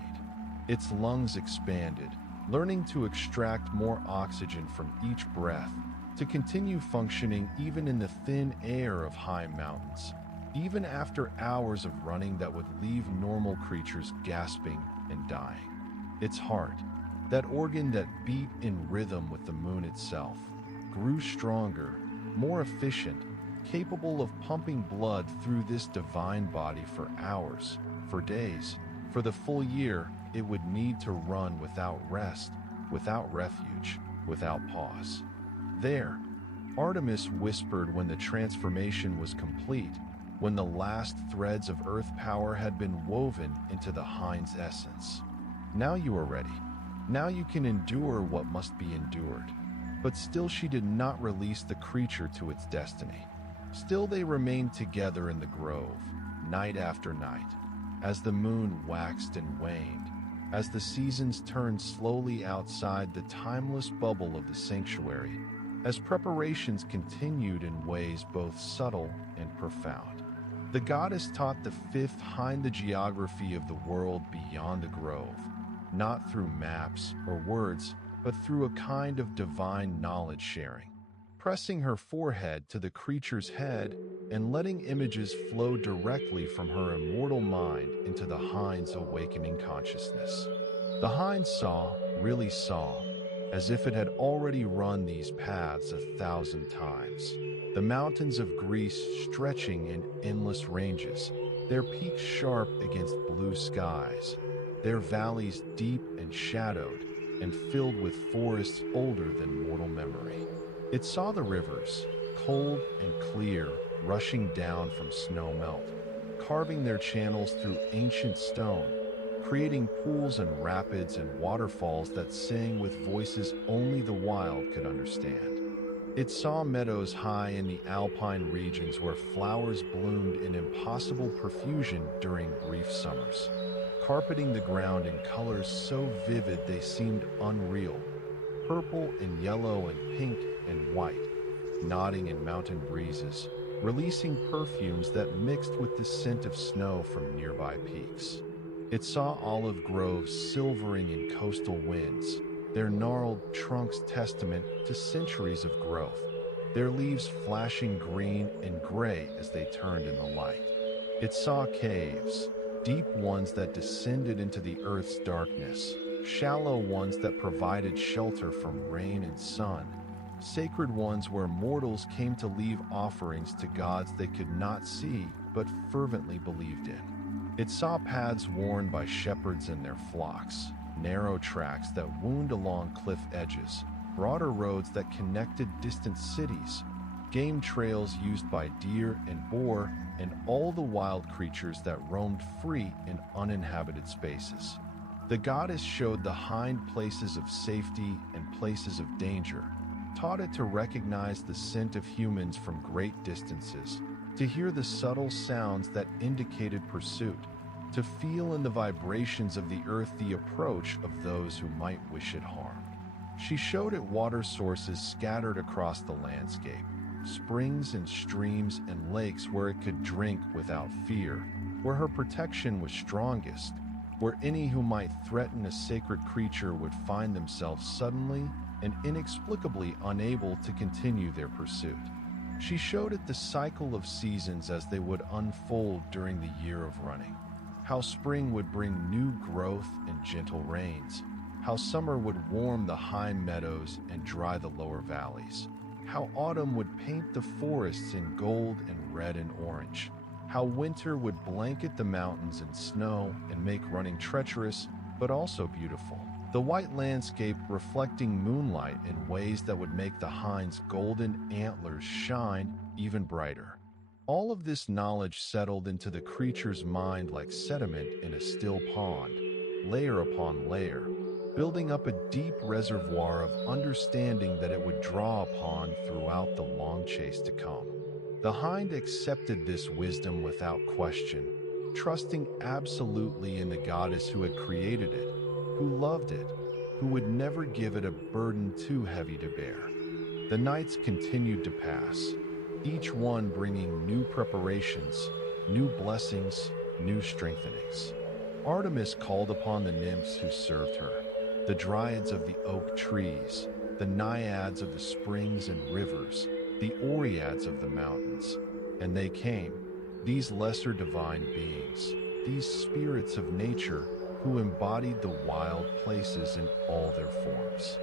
Its lungs expanded, learning to extract more oxygen from each breath, to continue functioning even in the thin air of high mountains, even after hours of running that would leave normal creatures gasping and dying. Its heart, that organ that beat in rhythm with the moon itself, grew stronger, more efficient, capable of pumping blood through this divine body for hours, for days, for the full year it would need to run without rest, without refuge, without pause. "There," Artemis whispered when the transformation was complete, when the last threads of earth power had been woven into the hind's essence. "Now you are ready. Now you can endure what must be endured." But still she did not release the creature to its destiny. Still they remained together in the grove, night after night, as the moon waxed and waned, as the seasons turned slowly outside the timeless bubble of the sanctuary, as preparations continued in ways both subtle and profound. The goddess taught the fifth hind the geography of the world beyond the grove, not through maps or words, but through a kind of divine knowledge sharing. pressing her forehead to the creature's head and letting images flow directly from her immortal mind into the hind's awakening consciousness. The hind saw, really saw, as if it had already run these paths 1,000 times. The mountains of Greece stretching in endless ranges, their peaks sharp against blue skies, their valleys deep and shadowed and filled with forests older than mortal memory. It saw the rivers, cold and clear, rushing down from snow melt, carving their channels through ancient stone, creating pools and rapids and waterfalls that sang with voices only the wild could understand. It saw meadows high in the alpine regions where flowers bloomed in impossible profusion during brief summers, carpeting the ground in colors so vivid they seemed unreal, purple and yellow and pink and white, nodding in mountain breezes, releasing perfumes that mixed with the scent of snow from nearby peaks. It saw olive groves silvering in coastal winds, their gnarled trunks testament to centuries of growth, their leaves flashing green and gray as they turned in the light. It saw caves, deep ones that descended into the earth's darkness, shallow ones that provided shelter from rain and sun, sacred ones where mortals came to leave offerings to gods they could not see but fervently believed in. It saw paths worn by shepherds and their flocks, narrow tracks that wound along cliff edges, broader roads that connected distant cities, game trails used by deer and boar, and all the wild creatures that roamed free in uninhabited spaces. The goddess showed the hind places of safety and places of danger, taught it to recognize the scent of humans from great distances, to hear the subtle sounds that indicated pursuit, to feel in the vibrations of the earth the approach of those who might wish it harm. She showed it water sources scattered across the landscape, springs and streams and lakes where it could drink without fear, where her protection was strongest, where any who might threaten a sacred creature would find themselves suddenly and inexplicably unable to continue their pursuit. She showed it the cycle of seasons as they would unfold during the year of running, how spring would bring new growth and gentle rains, how summer would warm the high meadows and dry the lower valleys, how autumn would paint the forests in gold and red and orange, how winter would blanket the mountains in snow and make running treacherous but also beautiful, the white landscape reflecting moonlight in ways that would make the hind's golden antlers shine even brighter. All of this knowledge settled into the creature's mind like sediment in a still pond, layer upon layer, building up a deep reservoir of understanding that it would draw upon throughout the long chase to come. The hind accepted this wisdom without question, trusting absolutely in the goddess who had created it, who loved it, who would never give it a burden too heavy to bear. The nights continued to pass, each one bringing new preparations, new blessings, new strengthenings. Artemis called upon the nymphs who served her, the dryads of the oak trees, the naiads of the springs and rivers, the oreads of the mountains, and they came, these lesser divine beings, these spirits of nature who embodied the wild places in all their forms.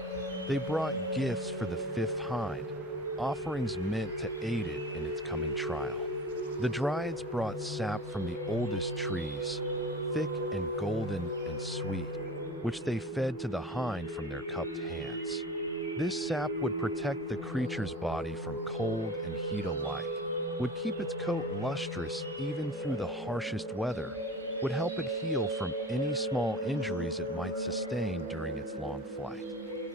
They brought gifts for the fifth hind, offerings meant to aid it in its coming trial. The dryads brought sap from the oldest trees, thick and golden and sweet, which they fed to the hind from their cupped hands. This sap would protect the creature's body from cold and heat alike, would keep its coat lustrous even through the harshest weather, would help it heal from any small injuries it might sustain during its long flight.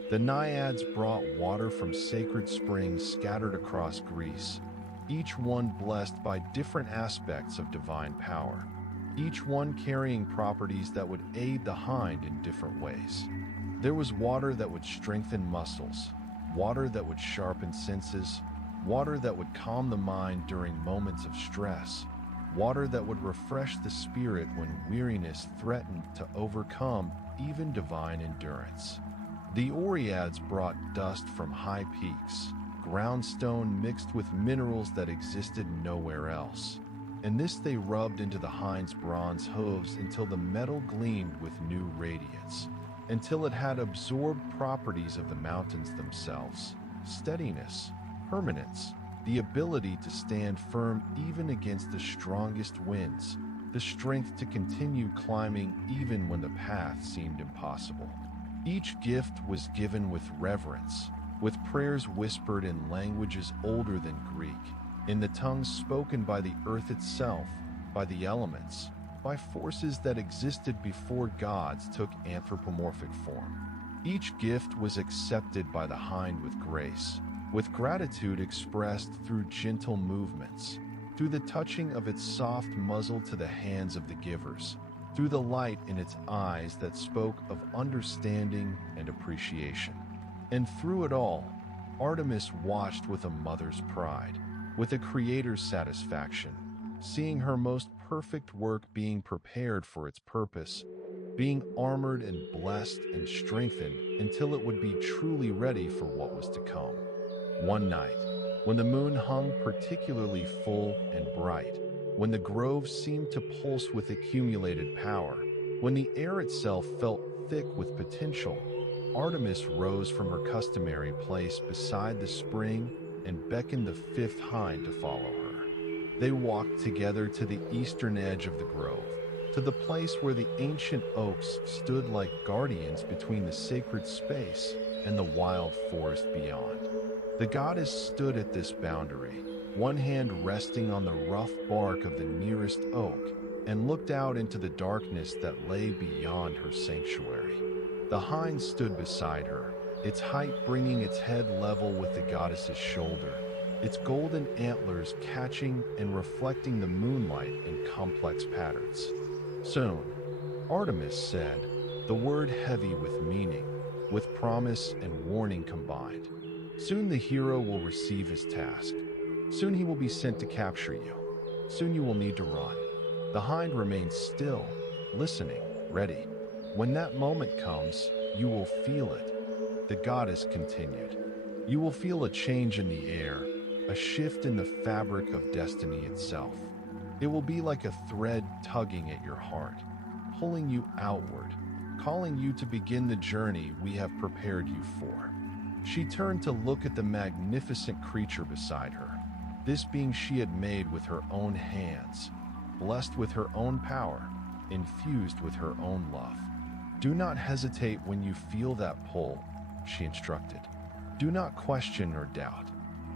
The naiads brought water from sacred springs scattered across Greece, each one blessed by different aspects of divine power, each one carrying properties that would aid the hind in different ways. There was water that would strengthen muscles, water that would sharpen senses, water that would calm the mind during moments of stress, water that would refresh the spirit when weariness threatened to overcome even divine endurance. The oreads brought dust from high peaks, groundstone mixed with minerals that existed nowhere else. And this they rubbed into the hind's bronze hooves until the metal gleamed with new radiance, until it had absorbed properties of the mountains themselves: steadiness, permanence, the ability to stand firm even against the strongest winds, the strength to continue climbing even when the path seemed impossible. Each gift was given with reverence, with prayers whispered in languages older than Greek, in the tongues spoken by the earth itself, by the elements, by forces that existed before gods took anthropomorphic form. Each gift was accepted by the hind with grace, with gratitude expressed through gentle movements, through the touching of its soft muzzle to the hands of the givers, through the light in its eyes that spoke of understanding and appreciation. And through it all, Artemis watched with a mother's pride, with a creator's satisfaction, seeing her most perfect work being prepared for its purpose, being armored and blessed and strengthened until it would be truly ready for what was to come. One night, when the moon hung particularly full and bright, when the grove seemed to pulse with accumulated power, when the air itself felt thick with potential, Artemis rose from her customary place beside the spring and beckoned the fifth hind to follow her. They walked together to the eastern edge of the grove, to the place where the ancient oaks stood like guardians between the sacred space and the wild forest beyond. The goddess stood at this boundary, one hand resting on the rough bark of the nearest oak, and looked out into the darkness that lay beyond her sanctuary. The hind stood beside her, its height bringing its head level with the goddess's shoulder, its golden antlers catching and reflecting the moonlight in complex patterns. Soon, Artemis said, the word heavy with meaning, with promise and warning combined. Soon the hero will receive his task. Soon he will be sent to capture you. Soon you will need to run. The hind remains still, listening, ready. When that moment comes, you will feel it. The goddess continued. You will feel a change in the air, a shift in the fabric of destiny itself. It will be like a thread tugging at your heart, pulling you outward, calling you to begin the journey we have prepared you for. She turned to look at the magnificent creature beside her, this being she had made with her own hands, blessed with her own power, infused with her own love. Do not hesitate when you feel that pull, she instructed. Do not question or doubt.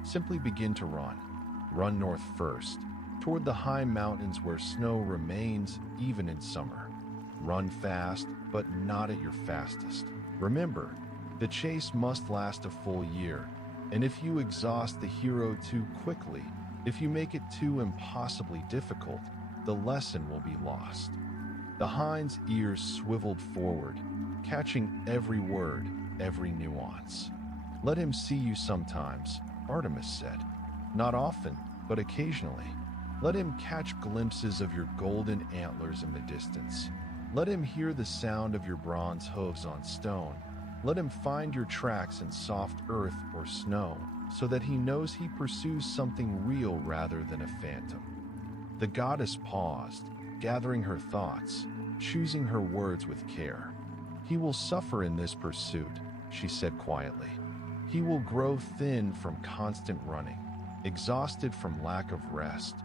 Simply begin to run. Run north first, toward the high mountains where snow remains even in summer. Run fast, but not at your fastest. Remember, the chase must last a full year, and if you exhaust the hero too quickly, if you make it too impossibly difficult, the lesson will be lost. The hind's ears swiveled forward, catching every word, every nuance. Let him see you sometimes, Artemis said. Not often, but occasionally. Let him catch glimpses of your golden antlers in the distance. Let him hear the sound of your bronze hooves on stone. Let him find your tracks in soft earth or snow, so that he knows he pursues something real rather than a phantom. The goddess paused, gathering her thoughts, choosing her words with care. He will suffer in this pursuit, she said quietly. He will grow thin from constant running, exhausted from lack of rest,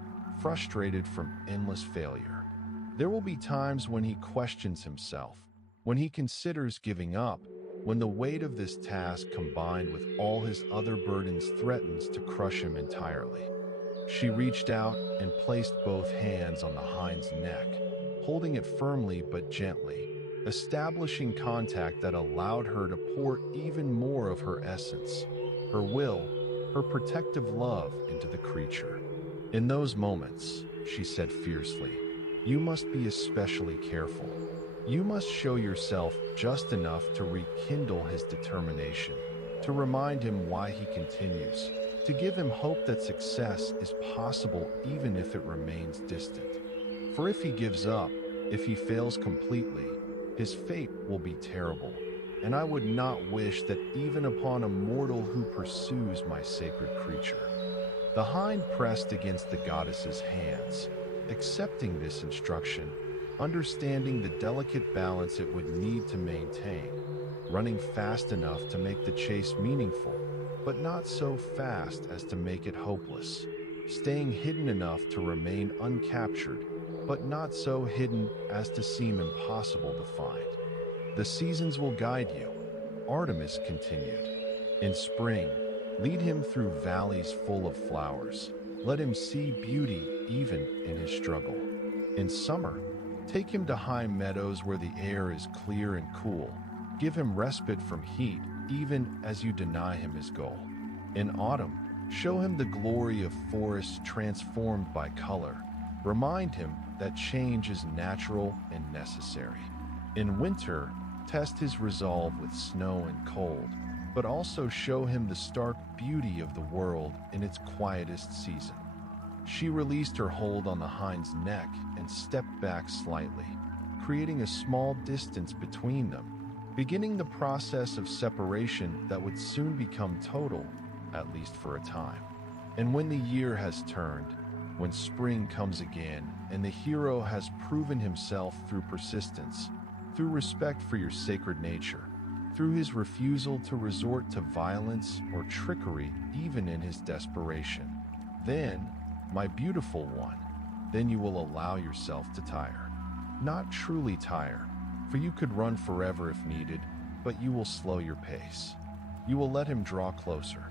frustrated from endless failure. There will be times when he questions himself, when he considers giving up, when the weight of this task combined with all his other burdens threatens to crush him entirely. She reached out and placed both hands on the hind's neck, holding it firmly but gently, establishing contact that allowed her to pour even more of her essence, her will, her protective love into the creature. In those moments, she said fiercely, you must be especially careful. You must show yourself just enough to rekindle his determination, to remind him why he continues, to give him hope that success is possible even if it remains distant. For if he gives up, if he fails completely, his fate will be terrible. and I would not wish that even upon a mortal who pursues my sacred creature." The hind pressed against the goddess's hands, accepting this instruction, understanding the delicate balance it would need to maintain, running fast enough to make the chase meaningful, but not so fast as to make it hopeless, staying hidden enough to remain uncaptured, but not so hidden as to seem impossible to find. "The seasons will guide you," Artemis continued. "In spring, lead him through valleys full of flowers. Let him see beauty even in his struggle. In summer, take him to high meadows where the air is clear and cool. Give him respite from heat even as you deny him his goal. In autumn, show him the glory of forests transformed by color. Remind him that change is natural and necessary. In winter, test his resolve with snow and cold, but also show him the stark beauty of the world in its quietest season." She released her hold on the hind's neck and stepped back slightly, creating a small distance between them, beginning the process of separation that would soon become total, at least for a time. And when the year has turned, when spring comes again and the hero has proven himself through persistence, through respect for your sacred nature, through his refusal to resort to violence or trickery even in his desperation, then, my beautiful one, then you will allow yourself to tire. Not truly tire, for you could run forever if needed, but you will slow your pace. You will let him draw closer.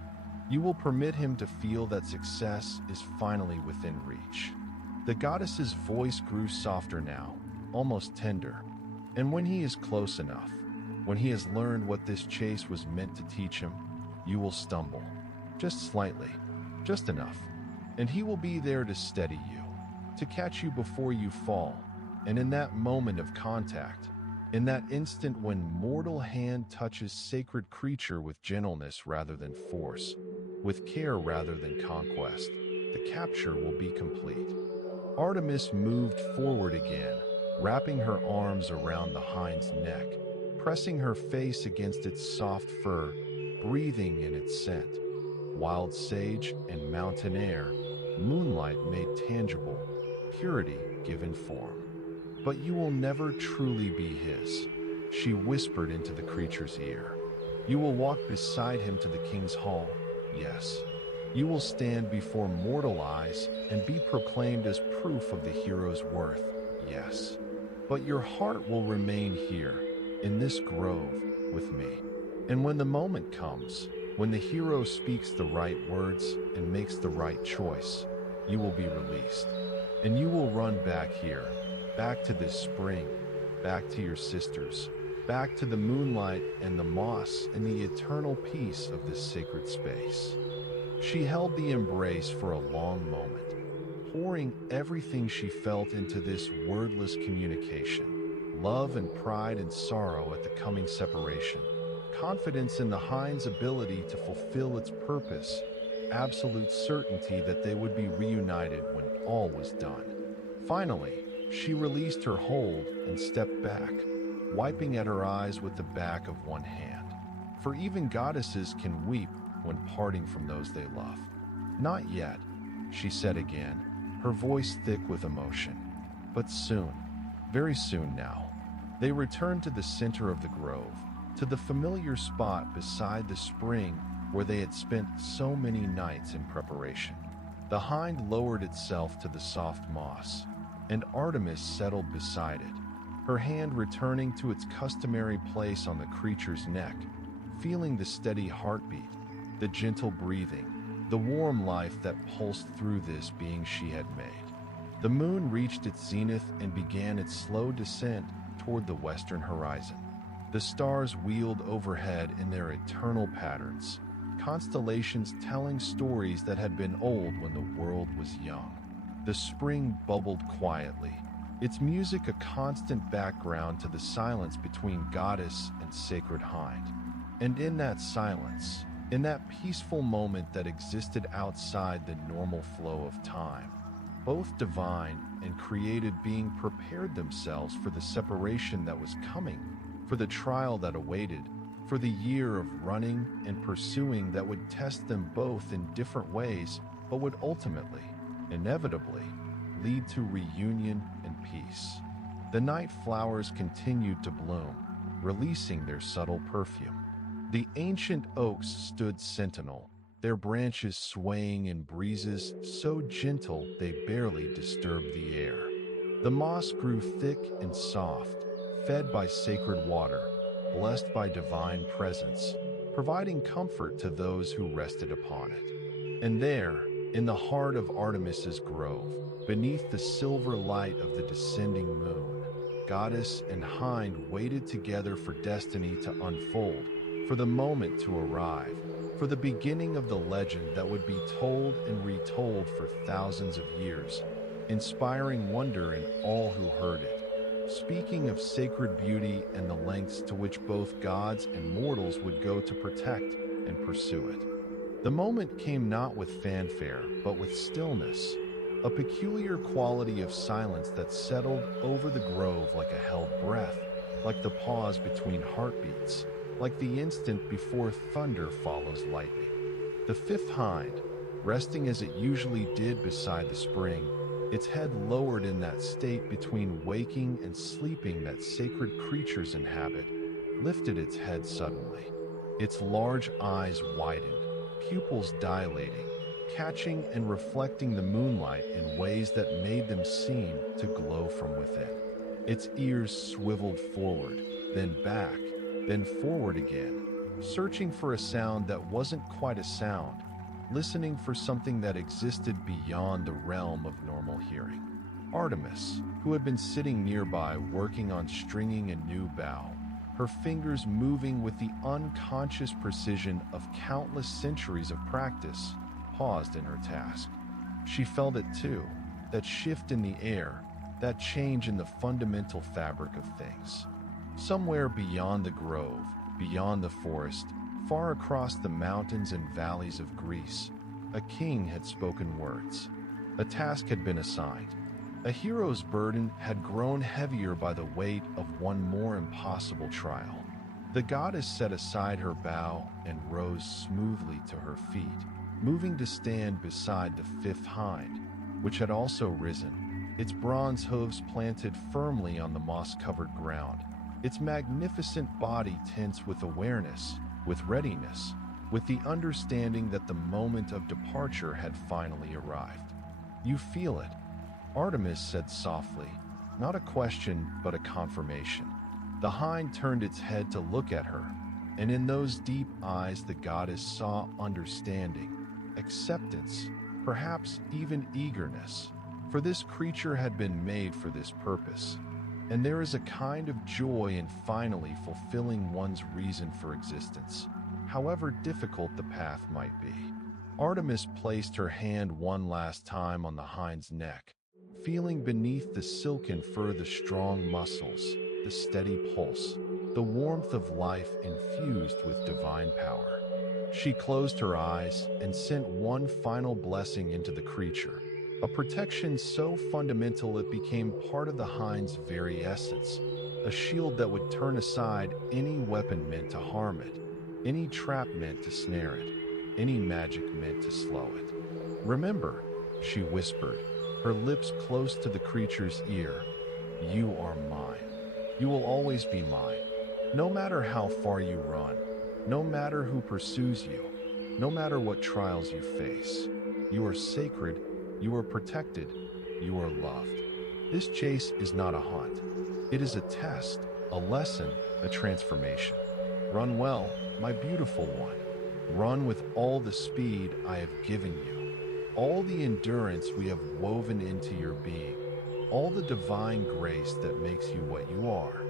You will permit him to feel that success is finally within reach. The goddess's voice grew softer now, almost tender. And when he is close enough, when he has learned what this chase was meant to teach him, you will stumble. Just slightly, just enough. And he will be there to steady you, to catch you before you fall. And in that moment of contact, in that instant when mortal hand touches sacred creature with gentleness rather than force, with care rather than conquest, the capture will be complete. Artemis moved forward again, wrapping her arms around the hind's neck, pressing her face against its soft fur, breathing in its scent. Wild sage and mountain air, moonlight made tangible, purity given form. "But you will never truly be his," she whispered into the creature's ear. "You will walk beside him to the king's hall, yes. You will stand before mortal eyes and be proclaimed as proof of the hero's worth, yes. But your heart will remain here, in this grove, with me. And when the moment comes, when the hero speaks the right words and makes the right choice, you will be released. And you will run back here, back to this spring, back to your sisters, back to the moonlight and the moss and the eternal peace of this sacred space." She held the embrace for a long moment, pouring everything she felt into this wordless communication. Love and pride and sorrow at the coming separation, confidence in the hind's ability to fulfill its purpose, absolute certainty that they would be reunited when all was done. Finally, she released her hold and stepped back, wiping at her eyes with the back of one hand. For even goddesses can weep when parting from those they love. "Not yet," she said again, her voice thick with emotion. "But soon, very soon now." They returned to the center of the grove, to the familiar spot beside the spring where they had spent so many nights in preparation. The hind lowered itself to the soft moss, and Artemis settled beside it, her hand returning to its customary place on the creature's neck, feeling the steady heartbeat, the gentle breathing, the warm life that pulsed through this being she had made. The moon reached its zenith and began its slow descent toward the western horizon. The stars wheeled overhead in their eternal patterns, constellations telling stories that had been old when the world was young. The spring bubbled quietly, its music a constant background to the silence between goddess and sacred hind. And in that silence, in that peaceful moment that existed outside the normal flow of time, both divine and created being prepared themselves for the separation that was coming, for the trial that awaited, for the year of running and pursuing that would test them both in different ways, but would ultimately, inevitably, lead to reunion and peace. The night flowers continued to bloom, releasing their subtle perfume. The ancient oaks stood sentinel, their branches swaying in breezes so gentle they barely disturbed the air. The moss grew thick and soft, fed by sacred water, blessed by divine presence, providing comfort to those who rested upon it. And there, in the heart of Artemis's grove, beneath the silver light of the descending moon, goddess and hind waited together for destiny to unfold, for the moment to arrive, for the beginning of the legend that would be told and retold for thousands of years, inspiring wonder in all who heard it. Speaking of sacred beauty and the lengths to which both gods and mortals would go to protect and pursue it. The moment came not with fanfare, but with stillness, a peculiar quality of silence that settled over the grove like a held breath, like the pause between heartbeats, like the instant before thunder follows lightning. The fifth hind, resting as it usually did beside the spring, its head lowered in that state between waking and sleeping that sacred creatures inhabit, lifted its head suddenly. Its large eyes widened, pupils dilating, catching and reflecting the moonlight in ways that made them seem to glow from within. Its ears swiveled forward, then back, then forward again, searching for a sound that wasn't quite a sound, listening for something that existed beyond the realm of normal hearing. Artemis, who had been sitting nearby working on stringing a new bow, her fingers moving with the unconscious precision of countless centuries of practice, paused in her task. She felt it too, that shift in the air, that change in the fundamental fabric of things. Somewhere beyond the grove, beyond the forest, far across the mountains and valleys of Greece, a king had spoken words. A task had been assigned. A hero's burden had grown heavier by the weight of one more impossible trial. The goddess set aside her bow and rose smoothly to her feet, moving to stand beside the fifth hind, which had also risen, its bronze hooves planted firmly on the moss-covered ground, its magnificent body tense with awareness, with readiness, with the understanding that the moment of departure had finally arrived. "You feel it," Artemis said softly, not a question but a confirmation. The hind turned its head to look at her, and in those deep eyes the goddess saw understanding, acceptance, perhaps even eagerness, for this creature had been made for this purpose. And there is a kind of joy in finally fulfilling one's reason for existence, however difficult the path might be. Artemis placed her hand one last time on the hind's neck, feeling beneath the silken fur the strong muscles, the steady pulse, the warmth of life infused with divine power. She closed her eyes and sent one final blessing into the creature, a protection so fundamental it became part of the hind's very essence, a shield that would turn aside any weapon meant to harm it, any trap meant to snare it, any magic meant to slow it. "Remember," she whispered, her lips close to the creature's ear, "you are mine. You will always be mine. No matter how far you run, no matter who pursues you, no matter what trials you face, you are sacred, you are protected, you are loved. This chase is not a hunt. It is a test, a lesson, a transformation. Run well, my beautiful one. Run with all the speed I have given you, all the endurance we have woven into your being, all the divine grace that makes you what you are."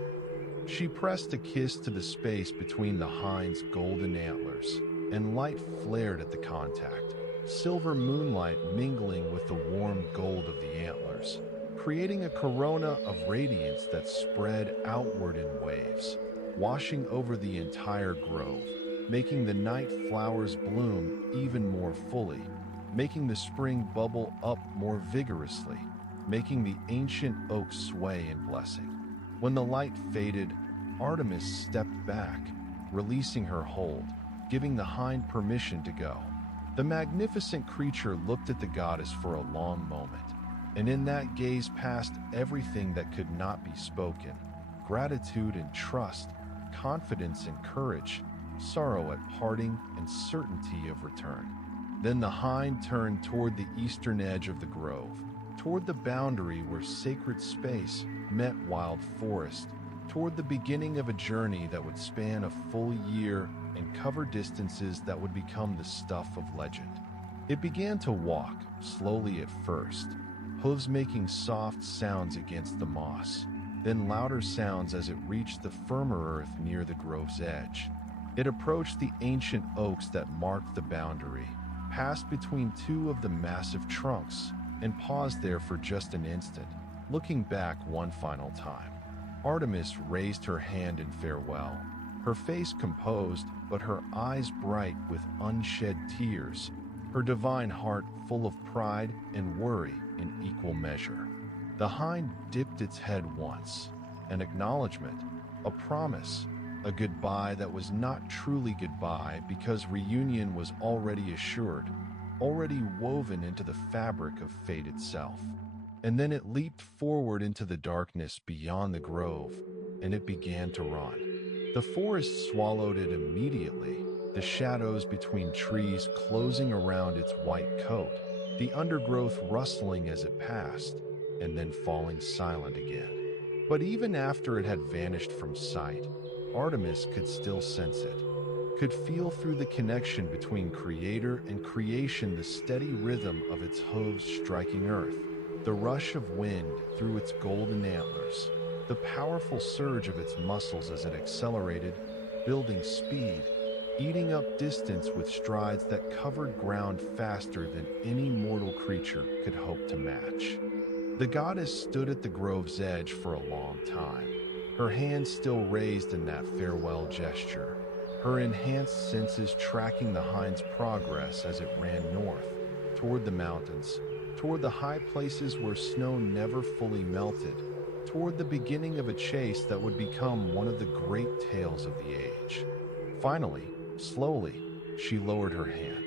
She pressed a kiss to the space between the hind's golden antlers, and light flared at the contact, silver moonlight mingling with the warm gold of the antlers, creating a corona of radiance that spread outward in waves, washing over the entire grove, making the night flowers bloom even more fully, making the spring bubble up more vigorously, making the ancient oak sway in blessing. When the light faded, Artemis stepped back, releasing her hold, giving the hind permission to go. The magnificent creature looked at the goddess for a long moment, and in that gaze passed everything that could not be spoken: gratitude and trust, confidence and courage, sorrow at parting, and certainty of return. Then the hind turned toward the eastern edge of the grove, toward the boundary where sacred space met wild forest, toward the beginning of a journey that would span a full year and cover distances that would become the stuff of legend. It began to walk, slowly at first, hooves making soft sounds against the moss, then louder sounds as it reached the firmer earth near the grove's edge. It approached the ancient oaks that marked the boundary, passed between two of the massive trunks, and paused there for just an instant, looking back one final time. Artemis raised her hand in farewell, her face composed, but her eyes bright with unshed tears, her divine heart full of pride and worry in equal measure. The hind dipped its head once, an acknowledgement, a promise, a goodbye that was not truly goodbye because reunion was already assured, already woven into the fabric of fate itself. And then it leaped forward into the darkness beyond the grove, and it began to run. The forest swallowed it immediately, the shadows between trees closing around its white coat, the undergrowth rustling as it passed, and then falling silent again. But even after it had vanished from sight, Artemis could still sense it, could feel through the connection between creator and creation the steady rhythm of its hooves striking earth, the rush of wind through its golden antlers, the powerful surge of its muscles as it accelerated, building speed, eating up distance with strides that covered ground faster than any mortal creature could hope to match. The goddess stood at the grove's edge for a long time, her hands still raised in that farewell gesture, her enhanced senses tracking the hind's progress as it ran north, toward the mountains, toward the high places where snow never fully melted, toward the beginning of a chase that would become one of the great tales of the age. Finally, slowly, she lowered her hand.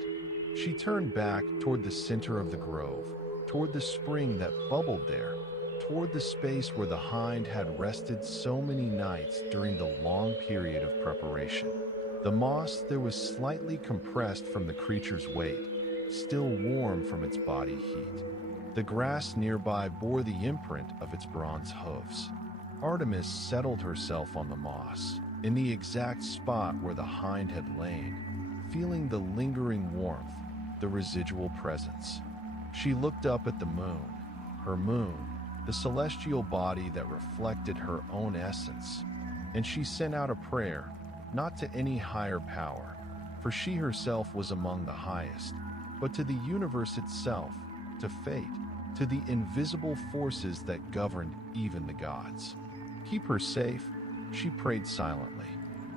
She turned back toward the center of the grove, toward the spring that bubbled there, toward the space where the hind had rested so many nights during the long period of preparation. The moss there was slightly compressed from the creature's weight, still warm from its body heat. The grass nearby bore the imprint of its bronze hooves. Artemis settled herself on the moss, in the exact spot where the hind had lain, feeling the lingering warmth, the residual presence. She looked up at the moon, her moon, the celestial body that reflected her own essence, and she sent out a prayer, not to any higher power, for she herself was among the highest, but to the universe itself, to fate, to the invisible forces that governed even the gods. Keep her safe, she prayed silently.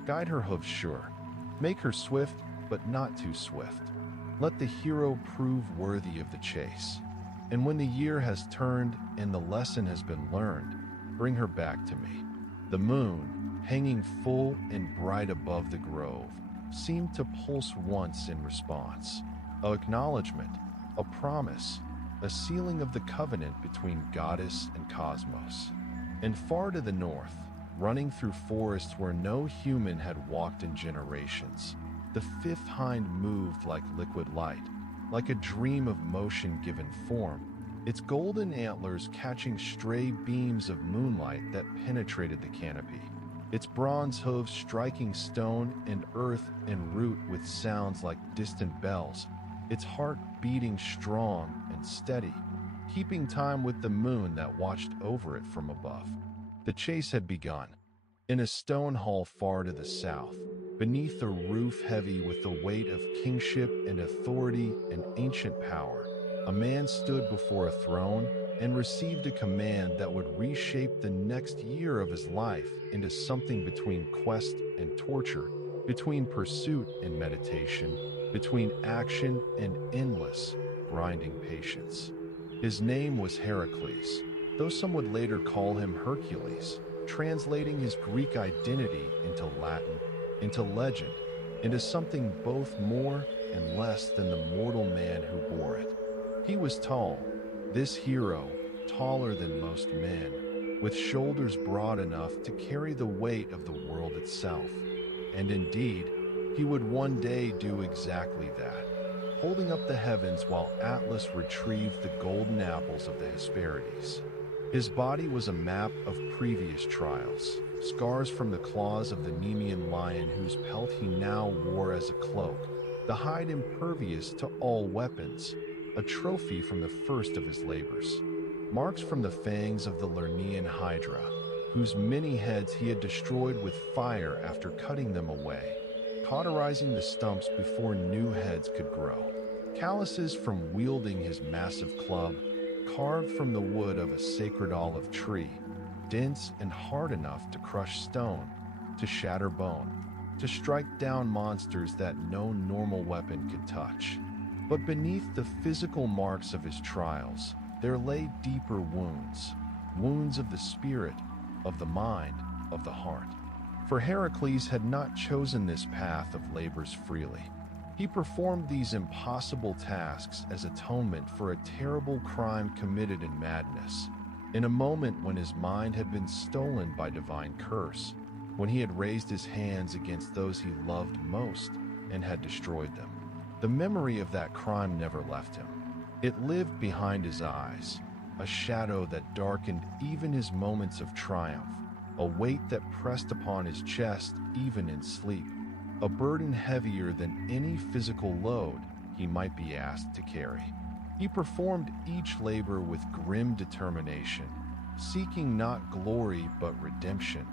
Guide her hooves sure. Make her swift, but not too swift. Let the hero prove worthy of the chase. And when the year has turned and the lesson has been learned, bring her back to me. The moon, hanging full and bright above the grove, seemed to pulse once in response. An acknowledgement, a promise, a sealing of the covenant between goddess and cosmos. And far to the north, running through forests where no human had walked in generations, the fifth hind moved like liquid light, like a dream of motion given form, its golden antlers catching stray beams of moonlight that penetrated the canopy, its bronze hooves striking stone and earth and root with sounds like distant bells, its heart beating strong and steady, keeping time with the moon that watched over it from above. The chase had begun. In a stone hall far to the south, beneath a roof heavy with the weight of kingship and authority and ancient power, a man stood before a throne and received a command that would reshape the next year of his life into something between quest and torture, between pursuit and meditation, between action and endless, grinding patience. His name was Heracles, though some would later call him Hercules, translating his Greek identity into Latin, into legend, into something both more and less than the mortal man who bore it. He was tall, this hero, taller than most men, with shoulders broad enough to carry the weight of the world itself. And indeed, he would one day do exactly that, holding up the heavens while Atlas retrieved the golden apples of the Hesperides. His body was a map of previous trials, scars from the claws of the Nemean lion whose pelt he now wore as a cloak, the hide impervious to all weapons, a trophy from the first of his labors. Marks from the fangs of the Lernean Hydra, whose many heads he had destroyed with fire after cutting them away, cauterizing the stumps before new heads could grow. Calluses from wielding his massive club, carved from the wood of a sacred olive tree, dense and hard enough to crush stone, to shatter bone, to strike down monsters that no normal weapon could touch. But beneath the physical marks of his trials, there lay deeper wounds, wounds of the spirit, of the mind, of the heart. For Heracles had not chosen this path of labors freely. He performed these impossible tasks as atonement for a terrible crime committed in madness, in a moment when his mind had been stolen by divine curse, when he had raised his hands against those he loved most and had destroyed them. The memory of that crime never left him. It lived behind his eyes, a shadow that darkened even his moments of triumph, a weight that pressed upon his chest even in sleep, a burden heavier than any physical load he might be asked to carry. He performed each labor with grim determination, seeking not glory but redemption,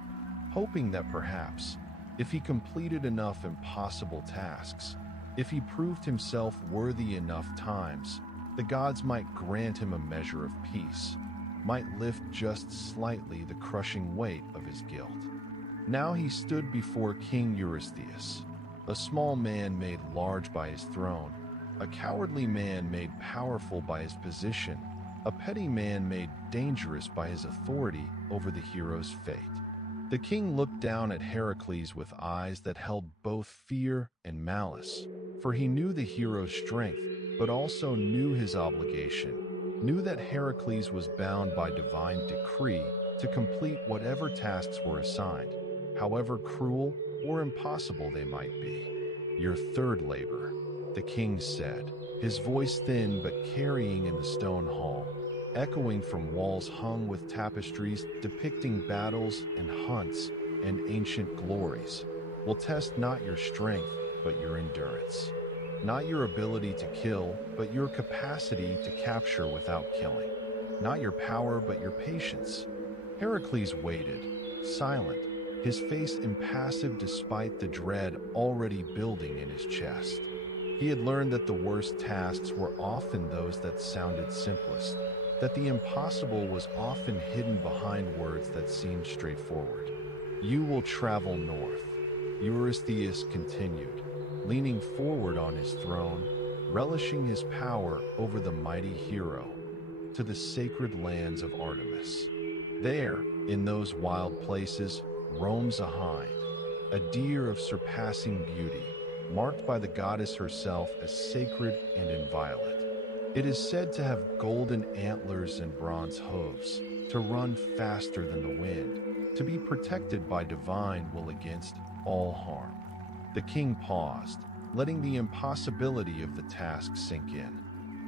hoping that perhaps, if he completed enough impossible tasks, if he proved himself worthy enough times, the gods might grant him a measure of peace, might lift just slightly the crushing weight of his guilt. Now he stood before King Eurystheus, a small man made large by his throne, a cowardly man made powerful by his position, a petty man made dangerous by his authority over the hero's fate. The king looked down at Heracles with eyes that held both fear and malice, for he knew the hero's strength, but also knew his obligation, knew that Heracles was bound by divine decree to complete whatever tasks were assigned, however cruel or impossible they might be. Your third labor, the king said, his voice thin but carrying in the stone hall, echoing from walls hung with tapestries depicting battles and hunts and ancient glories, will test not your strength but your endurance, not your ability to kill but your capacity to capture without killing, not your power but your patience. Heracles waited, silent, his face impassive despite the dread already building in his chest. He had learned that the worst tasks were often those that sounded simplest, that the impossible was often hidden behind words that seemed straightforward. You will travel north, Eurystheus continued, leaning forward on his throne, relishing his power over the mighty hero, to the sacred lands of Artemis. There, in those wild places, roams a hind, a deer of surpassing beauty, marked by the goddess herself as sacred and inviolate. It is said to have golden antlers and bronze hooves, to run faster than the wind, to be protected by divine will against all harm. The king paused, letting the impossibility of the task sink in.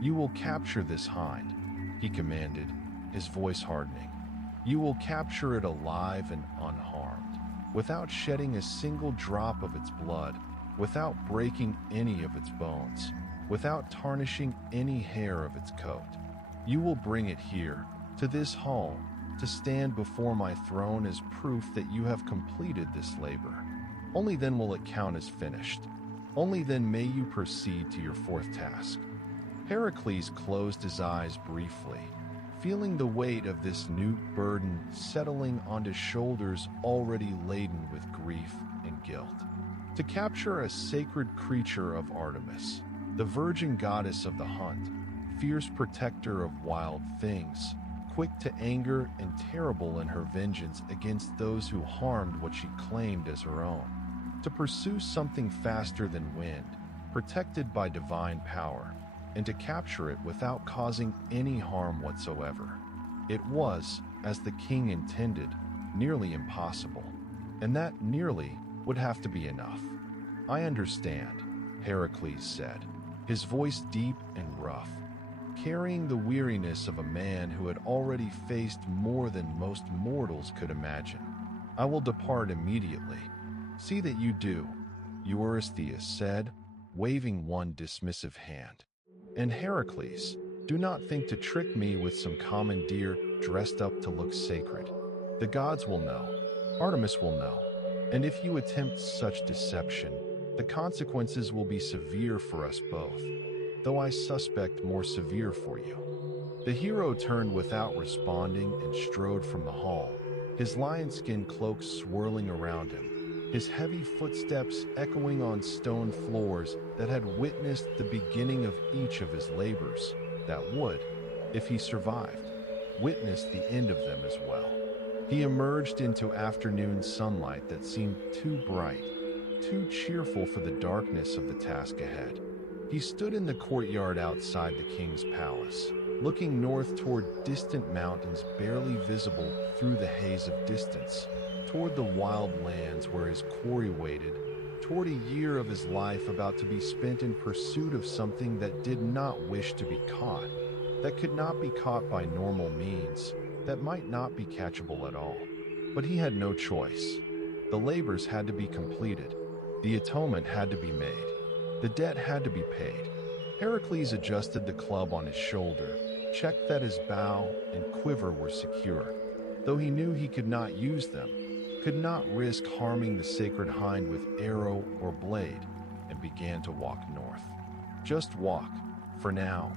You will capture this hind, he commanded, his voice hardening. You will capture it alive and unharmed, without shedding a single drop of its blood, without breaking any of its bones, without tarnishing any hair of its coat. You will bring it here, to this hall, to stand before my throne as proof that you have completed this labor. Only then will it count as finished. Only then may you proceed to your fourth task. Heracles closed his eyes briefly, feeling the weight of this new burden settling onto shoulders already laden with grief and guilt. To capture a sacred creature of Artemis, the virgin goddess of the hunt, fierce protector of wild things, quick to anger and terrible in her vengeance against those who harmed what she claimed as her own. to pursue something faster than wind, protected by divine power, and to capture it without causing any harm whatsoever. It was, as the king intended, nearly impossible, and that nearly would have to be enough. "I understand," Heracles said, his voice deep and rough, carrying the weariness of a man who had already faced more than most mortals could imagine. "I will depart immediately. See that you do," Eurystheus said, waving one dismissive hand. "And Heracles, do not think to trick me with some common deer dressed up to look sacred. The gods will know, Artemis will know, and if you attempt such deception, the consequences will be severe for us both, though I suspect more severe for you." The hero turned without responding and strode from the hall, his lion-skin cloak swirling around him, his heavy footsteps echoing on stone floors that had witnessed the beginning of each of his labors, that would, if he survived, witness the end of them as well. He emerged into afternoon sunlight that seemed too bright, too cheerful for the darkness of the task ahead. He stood in the courtyard outside the king's palace, looking north toward distant mountains barely visible through the haze of distance, toward the wild lands where his quarry waited, toward a year of his life about to be spent in pursuit of something that did not wish to be caught, that could not be caught by normal means, that might not be catchable at all. But he had no choice. The labors had to be completed. The atonement had to be made. The debt had to be paid. Heracles adjusted the club on his shoulder, checked that his bow and quiver were secure, though he knew he could not use them, could not risk harming the sacred hind with arrow or blade, and began to walk north. Just walk, for now,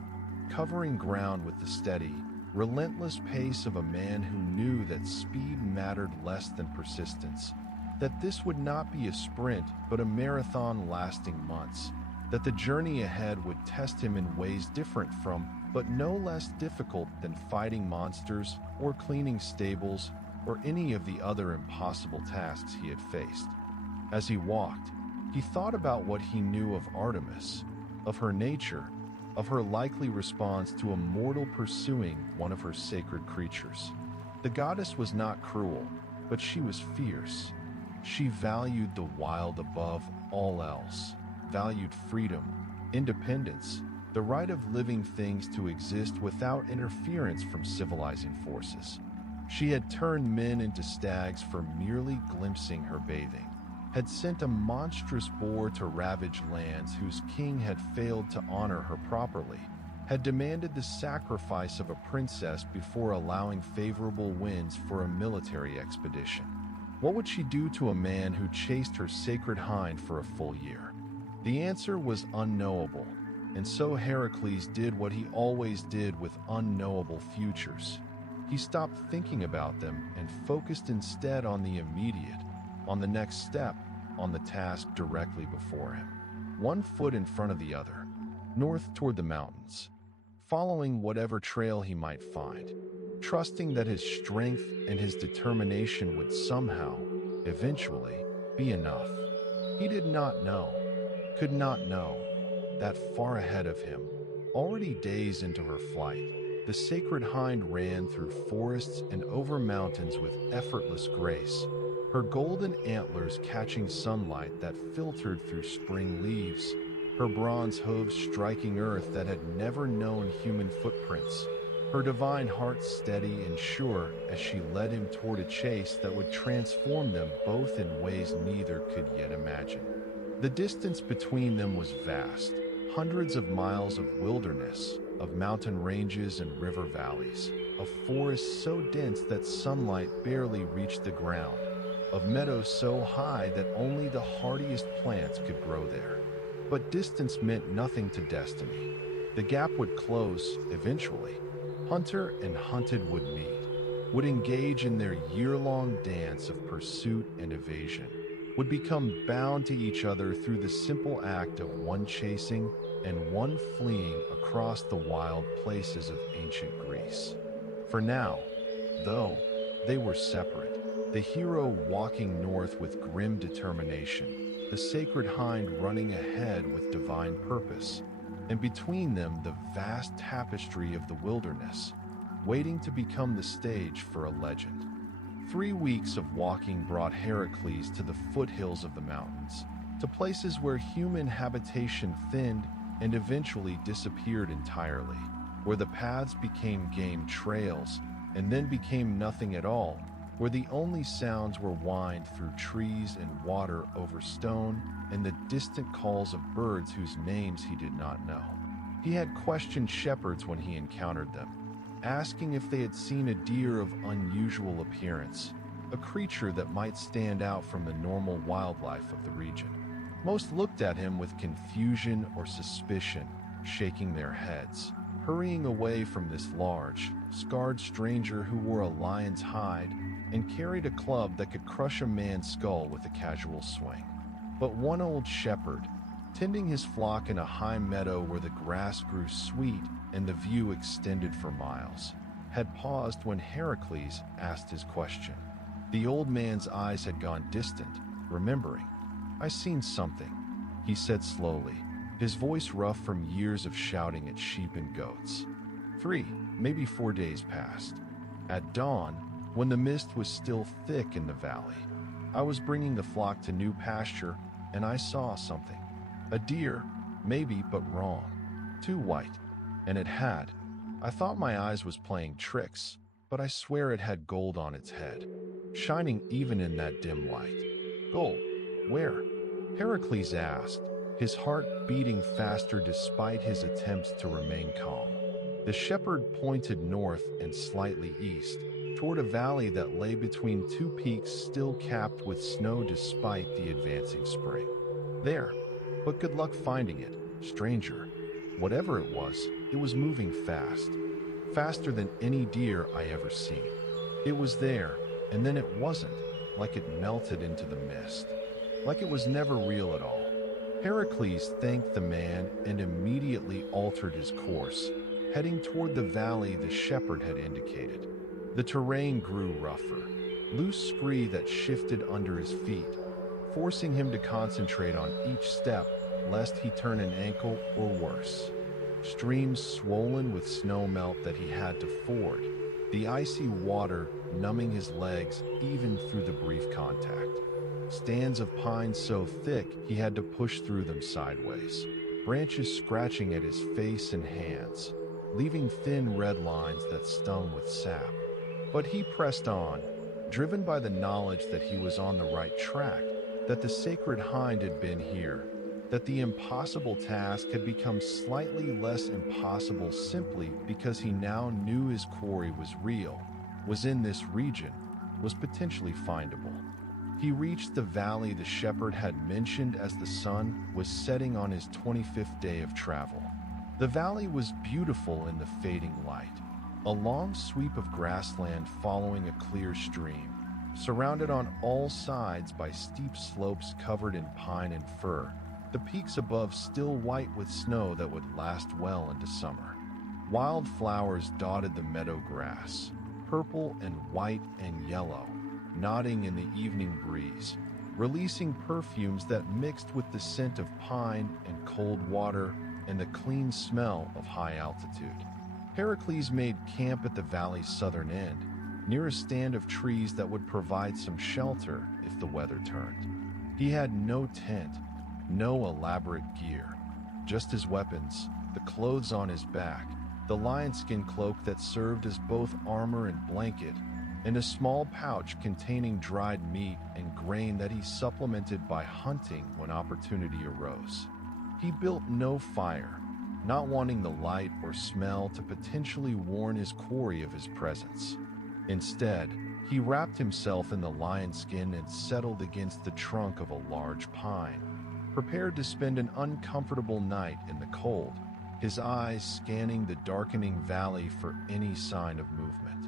covering ground with the steady, relentless pace of a man who knew that speed mattered less than persistence, that this would not be a sprint but a marathon lasting months, that the journey ahead would test him in ways different from, but no less difficult than fighting monsters or cleaning stables or any of the other impossible tasks he had faced. As he walked, he thought about what he knew of Artemis, of her nature, of her likely response to a mortal pursuing one of her sacred creatures. The goddess was not cruel, but she was fierce. She valued the wild above all else, valued freedom, independence, the right of living things to exist without interference from civilizing forces. She had turned men into stags for merely glimpsing her bathing, had sent a monstrous boar to ravage lands whose king had failed to honor her properly, had demanded the sacrifice of a princess before allowing favorable winds for a military expedition. What would she do to a man who chased her sacred hind for a full year? The answer was unknowable, and so Heracles did what he always did with unknowable futures. He stopped thinking about them and focused instead on the immediate, on the next step, on the task directly before him. One foot in front of the other, north toward the mountains, following whatever trail he might find, trusting that his strength and his determination would somehow, eventually, be enough. He did not know, could not know, that far ahead of him, already days into her flight, the sacred hind ran through forests and over mountains with effortless grace, her golden antlers catching sunlight that filtered through spring leaves, her bronze hooves striking earth that had never known human footprints, her divine heart steady and sure as she led him toward a chase that would transform them both in ways neither could yet imagine. The distance between them was vast, hundreds of miles of wilderness, of mountain ranges and river valleys, of forests so dense that sunlight barely reached the ground, of meadows so high that only the hardiest plants could grow there. But distance meant nothing to destiny. The gap would close, eventually. Hunter and hunted would meet, would engage in their year-long dance of pursuit and evasion, would become bound to each other through the simple act of one chasing and one fleeing across the wild places of ancient Greece. For now, though, they were separate, the hero walking north with grim determination, the sacred hind running ahead with divine purpose, and between them the vast tapestry of the wilderness, waiting to become the stage for a legend. 3 weeks of walking brought Heracles to the foothills of the mountains, to places where human habitation thinned and eventually disappeared entirely, where the paths became game trails and then became nothing at all, where the only sounds were whined through trees and water over stone and the distant calls of birds whose names he did not know. He had questioned shepherds when he encountered them, asking if they had seen a deer of unusual appearance, a creature that might stand out from the normal wildlife of the region. Most looked at him with confusion or suspicion, shaking their heads, hurrying away from this large, scarred stranger who wore a lion's hide and carried a club that could crush a man's skull with a casual swing. But one old shepherd, tending his flock in a high meadow where the grass grew sweet and the view extended for miles, had paused when Heracles asked his question. The old man's eyes had gone distant, remembering. "I seen something," he said slowly, his voice rough from years of shouting at sheep and goats. 3, maybe 4 days passed. At dawn, when the mist was still thick in the valley, I was bringing the flock to new pasture, and I saw something. A deer, maybe, but wrong. Too white. And it had. I thought my eyes was playing tricks, but I swear it had gold on its head, shining even in that dim light. "Gold? Where?" Heracles asked, his heart beating faster despite his attempts to remain calm. The shepherd pointed north and slightly east, toward a valley that lay between 2 peaks still capped with snow despite the advancing spring. "There. But good luck finding it, stranger." Whatever it was moving fast. Faster than any deer I ever seen. It was there, and then it wasn't, like it melted into the mist. Like it was never real at all. Heracles thanked the man and immediately altered his course, heading toward the valley the shepherd had indicated. The terrain grew rougher, loose scree that shifted under his feet, forcing him to concentrate on each step lest he turn an ankle or worse. Streams swollen with snow melt that he had to ford, the icy water numbing his legs even through the brief contact. Stands of pine so thick he had to push through them sideways, branches scratching at his face and hands, leaving thin red lines that stung with sap. But he pressed on, driven by the knowledge that he was on the right track, that the sacred hind had been here, that the impossible task had become slightly less impossible simply because he now knew his quarry was real, was in this region, was potentially findable. He reached the valley the shepherd had mentioned as the sun was setting on his 25th day of travel. The valley was beautiful in the fading light, a long sweep of grassland following a clear stream, surrounded on all sides by steep slopes covered in pine and fir, the peaks above still white with snow that would last well into summer. Wild flowers dotted the meadow grass, purple and white and yellow, nodding in the evening breeze, releasing perfumes that mixed with the scent of pine and cold water and the clean smell of high altitude. Heracles made camp at the valley's southern end, near a stand of trees that would provide some shelter if the weather turned. He had no tent, no elaborate gear, just his weapons, the clothes on his back, the lionskin cloak that served as both armor and blanket, and a small pouch containing dried meat and grain that he supplemented by hunting when opportunity arose. He built no fire, not wanting the light or smell to potentially warn his quarry of his presence. Instead, he wrapped himself in the lion skin and settled against the trunk of a large pine, prepared to spend an uncomfortable night in the cold, his eyes scanning the darkening valley for any sign of movement.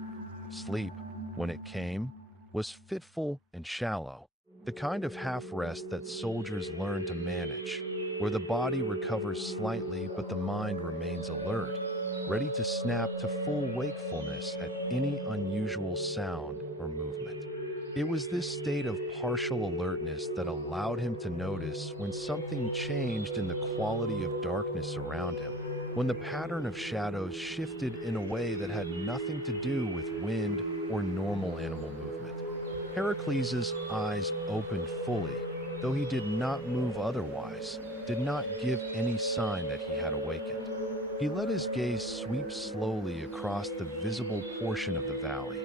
Sleep, when it came, was fitful and shallow, the kind of half-rest that soldiers learn to manage, where the body recovers slightly but the mind remains alert, ready to snap to full wakefulness at any unusual sound or movement. It was this state of partial alertness that allowed him to notice when something changed in the quality of darkness around him, when the pattern of shadows shifted in a way that had nothing to do with wind or normal animal movement. Heracles' eyes opened fully, though he did not move otherwise, did not give any sign that he had awakened. He let his gaze sweep slowly across the visible portion of the valley,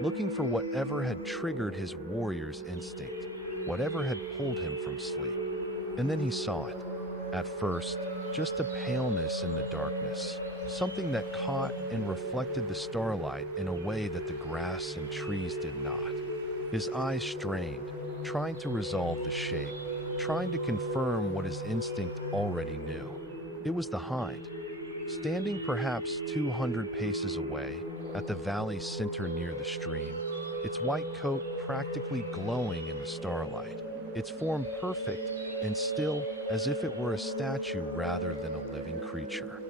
looking for whatever had triggered his warrior's instinct, whatever had pulled him from sleep. And then he saw it. At first, just a paleness in the darkness, something that caught and reflected the starlight in a way that the grass and trees did not. His eyes strained, trying to resolve the shape, trying to confirm what his instinct already knew. It was the hind, standing perhaps 200 paces away at the valley's center near the stream, its white coat practically glowing in the starlight, its form perfect and still as if it were a statue rather than a living creature.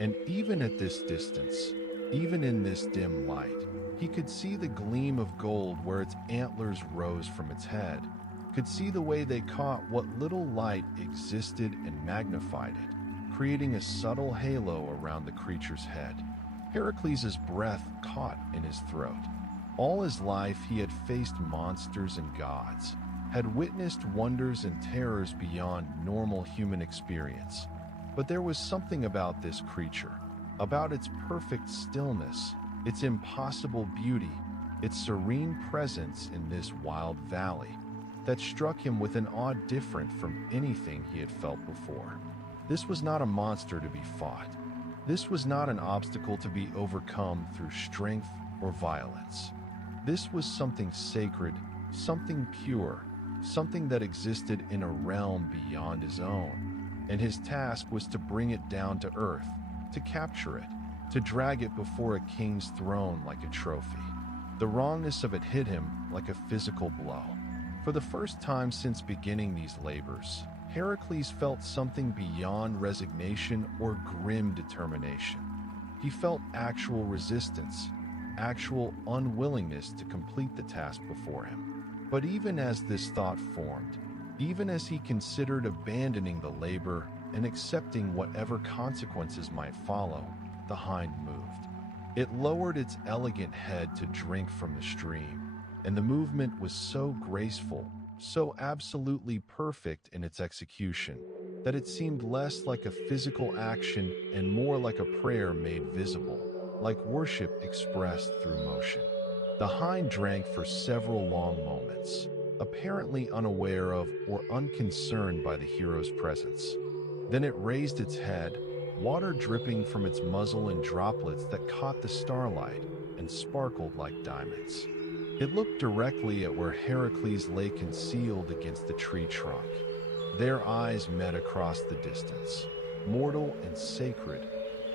And even at this distance, even in this dim light, he could see the gleam of gold where its antlers rose from its head, could see the way they caught what little light existed and magnified it, creating a subtle halo around the creature's head. Heracles' breath caught in his throat. All his life he had faced monsters and gods, had witnessed wonders and terrors beyond normal human experience. But there was something about this creature, about its perfect stillness, its impossible beauty, its serene presence in this wild valley, that struck him with an awe different from anything he had felt before. This was not a monster to be fought. This was not an obstacle to be overcome through strength or violence. This was something sacred, something pure, something that existed in a realm beyond his own. And his task was to bring it down to earth, to capture it, to drag it before a king's throne like a trophy. The wrongness of it hit him like a physical blow. For the first time since beginning these labors, Heracles felt something beyond resignation or grim determination. He felt actual resistance, actual unwillingness to complete the task before him. But even as this thought formed, even as he considered abandoning the labor and accepting whatever consequences might follow, the hind moved. It lowered its elegant head to drink from the stream, and the movement was so graceful, so absolutely perfect in its execution, that it seemed less like a physical action and more like a prayer made visible, like worship expressed through motion. The hind drank for several long moments, apparently unaware of or unconcerned by the hero's presence. Then it raised its head, water dripping from its muzzle in droplets that caught the starlight and sparkled like diamonds. It looked directly at where Heracles lay concealed against the tree trunk. Their eyes met across the distance, mortal and sacred,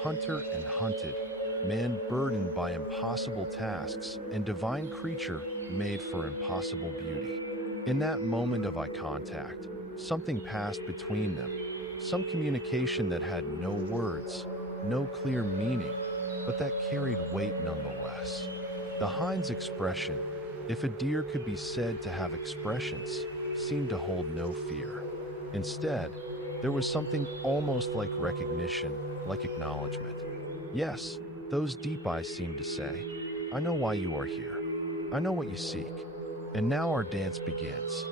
hunter and hunted, man burdened by impossible tasks, and divine creature made for impossible beauty. In that moment of eye contact, something passed between them, some communication that had no words, no clear meaning, but that carried weight nonetheless. The hind's expression, if a deer could be said to have expressions, seemed to hold no fear. Instead, there was something almost like recognition, like acknowledgement. Yes, those deep eyes seemed to say, I know why you are here. I know what you seek. And now our dance begins.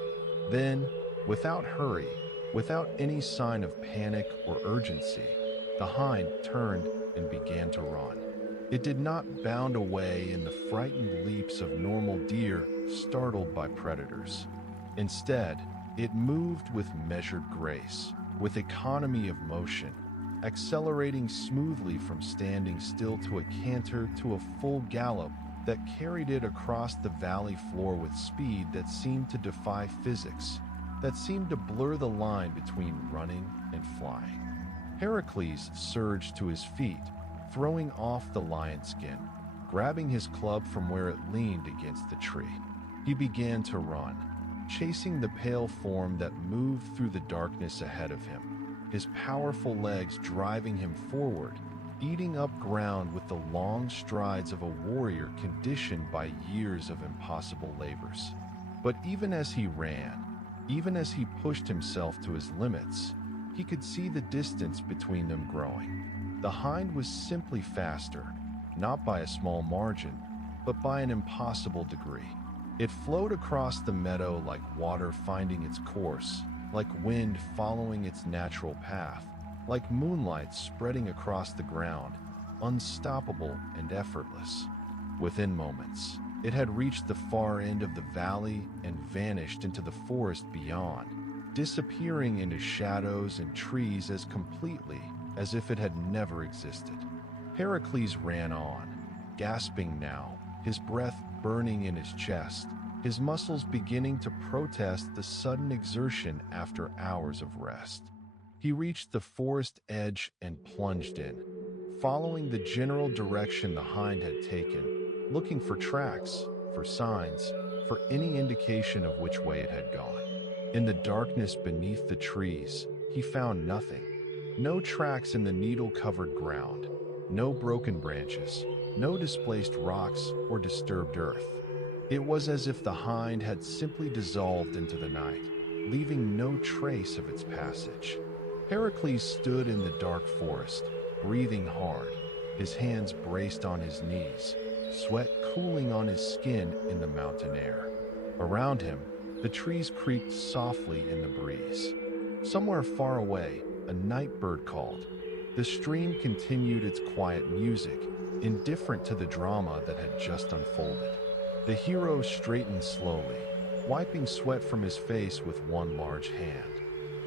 Then, without hurry, without any sign of panic or urgency, the hind turned and began to run. It did not bound away in the frightened leaps of normal deer startled by predators. Instead, it moved with measured grace, with economy of motion, accelerating smoothly from standing still to a canter to a full gallop that carried it across the valley floor with speed that seemed to defy physics, that seemed to blur the line between running and flying. Heracles surged to his feet, throwing off the lion skin, grabbing his club from where it leaned against the tree. He began to run, chasing the pale form that moved through the darkness ahead of him, his powerful legs driving him forward, eating up ground with the long strides of a warrior conditioned by years of impossible labors. But even as he ran, even as he pushed himself to his limits, he could see the distance between them growing. The hind was simply faster, not by a small margin, but by an impossible degree. It flowed across the meadow like water finding its course, like wind following its natural path, like moonlight spreading across the ground, unstoppable and effortless. Within moments, it had reached the far end of the valley and vanished into the forest beyond, disappearing into shadows and trees as completely as if it had never existed. Heracles ran on, gasping now, his breath burning in his chest, his muscles beginning to protest the sudden exertion after hours of rest. He reached the forest edge and plunged in, following the general direction the hind had taken, looking for tracks, for signs, for any indication of which way it had gone. In the darkness beneath the trees, he found nothing. No tracks in the needle-covered ground, no broken branches, no displaced rocks or disturbed earth. It was as if the hind had simply dissolved into the night, leaving no trace of its passage. Heracles stood in the dark forest, breathing hard, his hands braced on his knees, sweat cooling on his skin in the mountain air. Around him, the trees creaked softly in the breeze. Somewhere far away, a night bird called. The stream continued its quiet music, indifferent to the drama that had just unfolded. The hero straightened slowly, wiping sweat from his face with one large hand.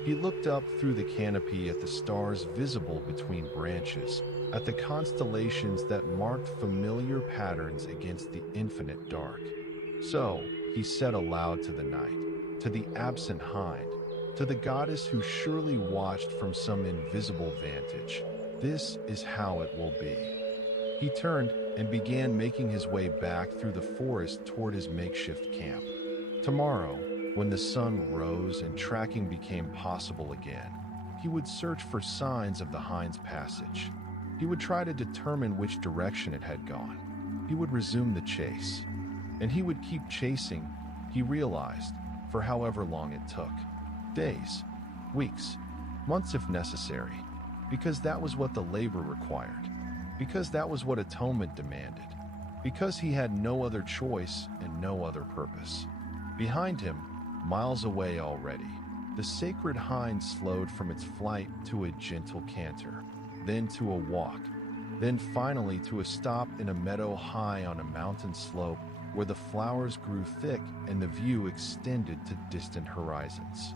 He looked up through the canopy at the stars visible between branches, at the constellations that marked familiar patterns against the infinite dark. So, he said aloud to the night, to the absent hind, to the goddess who surely watched from some invisible vantage, "This is how it will be." He turned and began making his way back through the forest toward his makeshift camp. Tomorrow, when the sun rose and tracking became possible again, he would search for signs of the hind's passage. He would try to determine which direction it had gone. He would resume the chase. And he would keep chasing, he realized, for however long it took. Days, weeks, months if necessary, because that was what the labor required, because that was what atonement demanded, because he had no other choice and no other purpose. Behind him, miles away already, the sacred hind slowed from its flight to a gentle canter, then to a walk, then finally to a stop in a meadow high on a mountain slope where the flowers grew thick and the view extended to distant horizons.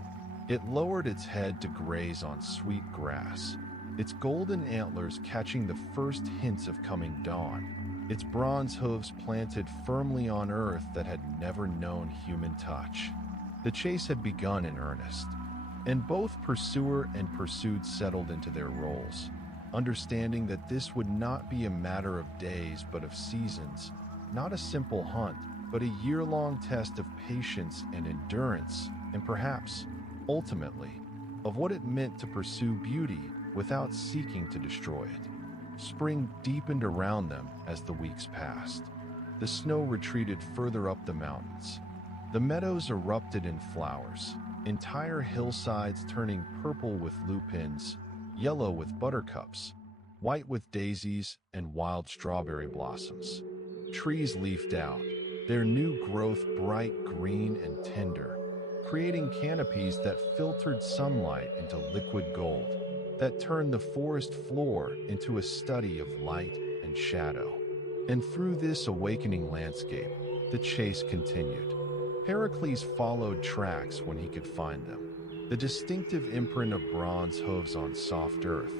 It lowered its head to graze on sweet grass, its golden antlers catching the first hints of coming dawn, its bronze hooves planted firmly on earth that had never known human touch. The chase had begun in earnest, and both pursuer and pursued settled into their roles, understanding that this would not be a matter of days but of seasons, not a simple hunt, but a year-long test of patience and endurance, and perhaps, ultimately, of what it meant to pursue beauty without seeking to destroy it. Spring deepened around them as the weeks passed. The snow retreated further up the mountains. The meadows erupted in flowers, entire hillsides turning purple with lupins, yellow with buttercups, white with daisies and wild strawberry blossoms. Trees leafed out, their new growth bright green and tender, creating canopies that filtered sunlight into liquid gold, that turned the forest floor into a study of light and shadow. And through this awakening landscape, the chase continued. Heracles followed tracks when he could find them, the distinctive imprint of bronze hooves on soft earth,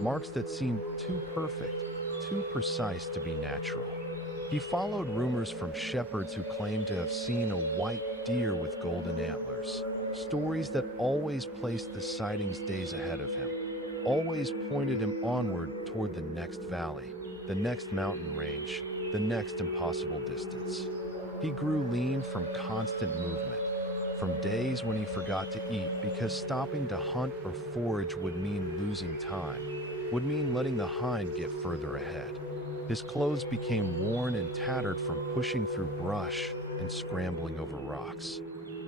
marks that seemed too perfect, too precise to be natural. He followed rumors from shepherds who claimed to have seen a white deer with golden antlers, stories that always placed the sightings days ahead of him, always pointed him onward toward the next valley, the next mountain range, the next impossible distance. He grew lean from constant movement, from days when he forgot to eat because stopping to hunt or forage would mean losing time, would mean letting the hind get further ahead. His clothes became worn and tattered from pushing through brush and scrambling over rocks.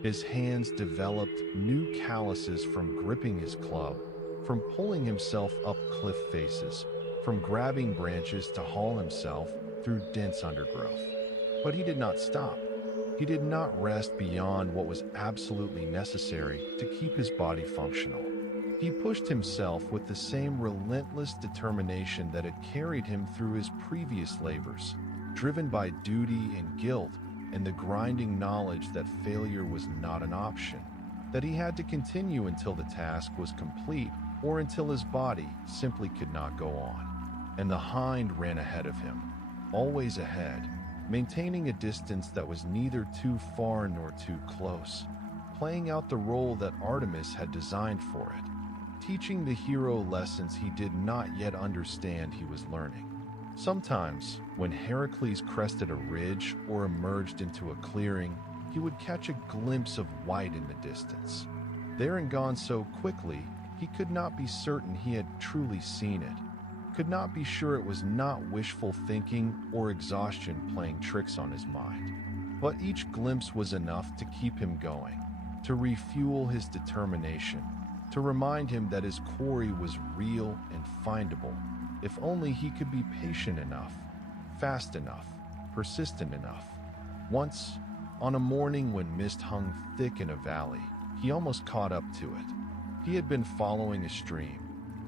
His hands developed new calluses from gripping his club, from pulling himself up cliff faces, from grabbing branches to haul himself through dense undergrowth. But he did not stop. He did not rest beyond what was absolutely necessary to keep his body functional. He pushed himself with the same relentless determination that had carried him through his previous labors, driven by duty and guilt and the grinding knowledge that failure was not an option, that he had to continue until the task was complete or until his body simply could not go on. And the hind ran ahead of him, always ahead, maintaining a distance that was neither too far nor too close, playing out the role that Artemis had designed for it, teaching the hero lessons he did not yet understand he was learning. Sometimes, when Heracles crested a ridge or emerged into a clearing, he would catch a glimpse of white in the distance. There and gone so quickly, he could not be certain he had truly seen it, could not be sure it was not wishful thinking or exhaustion playing tricks on his mind. But each glimpse was enough to keep him going, to refuel his determination, to remind him that his quarry was real and findable, if only he could be patient enough, fast enough, persistent enough. Once, on a morning when mist hung thick in a valley, he almost caught up to it. He had been following a stream,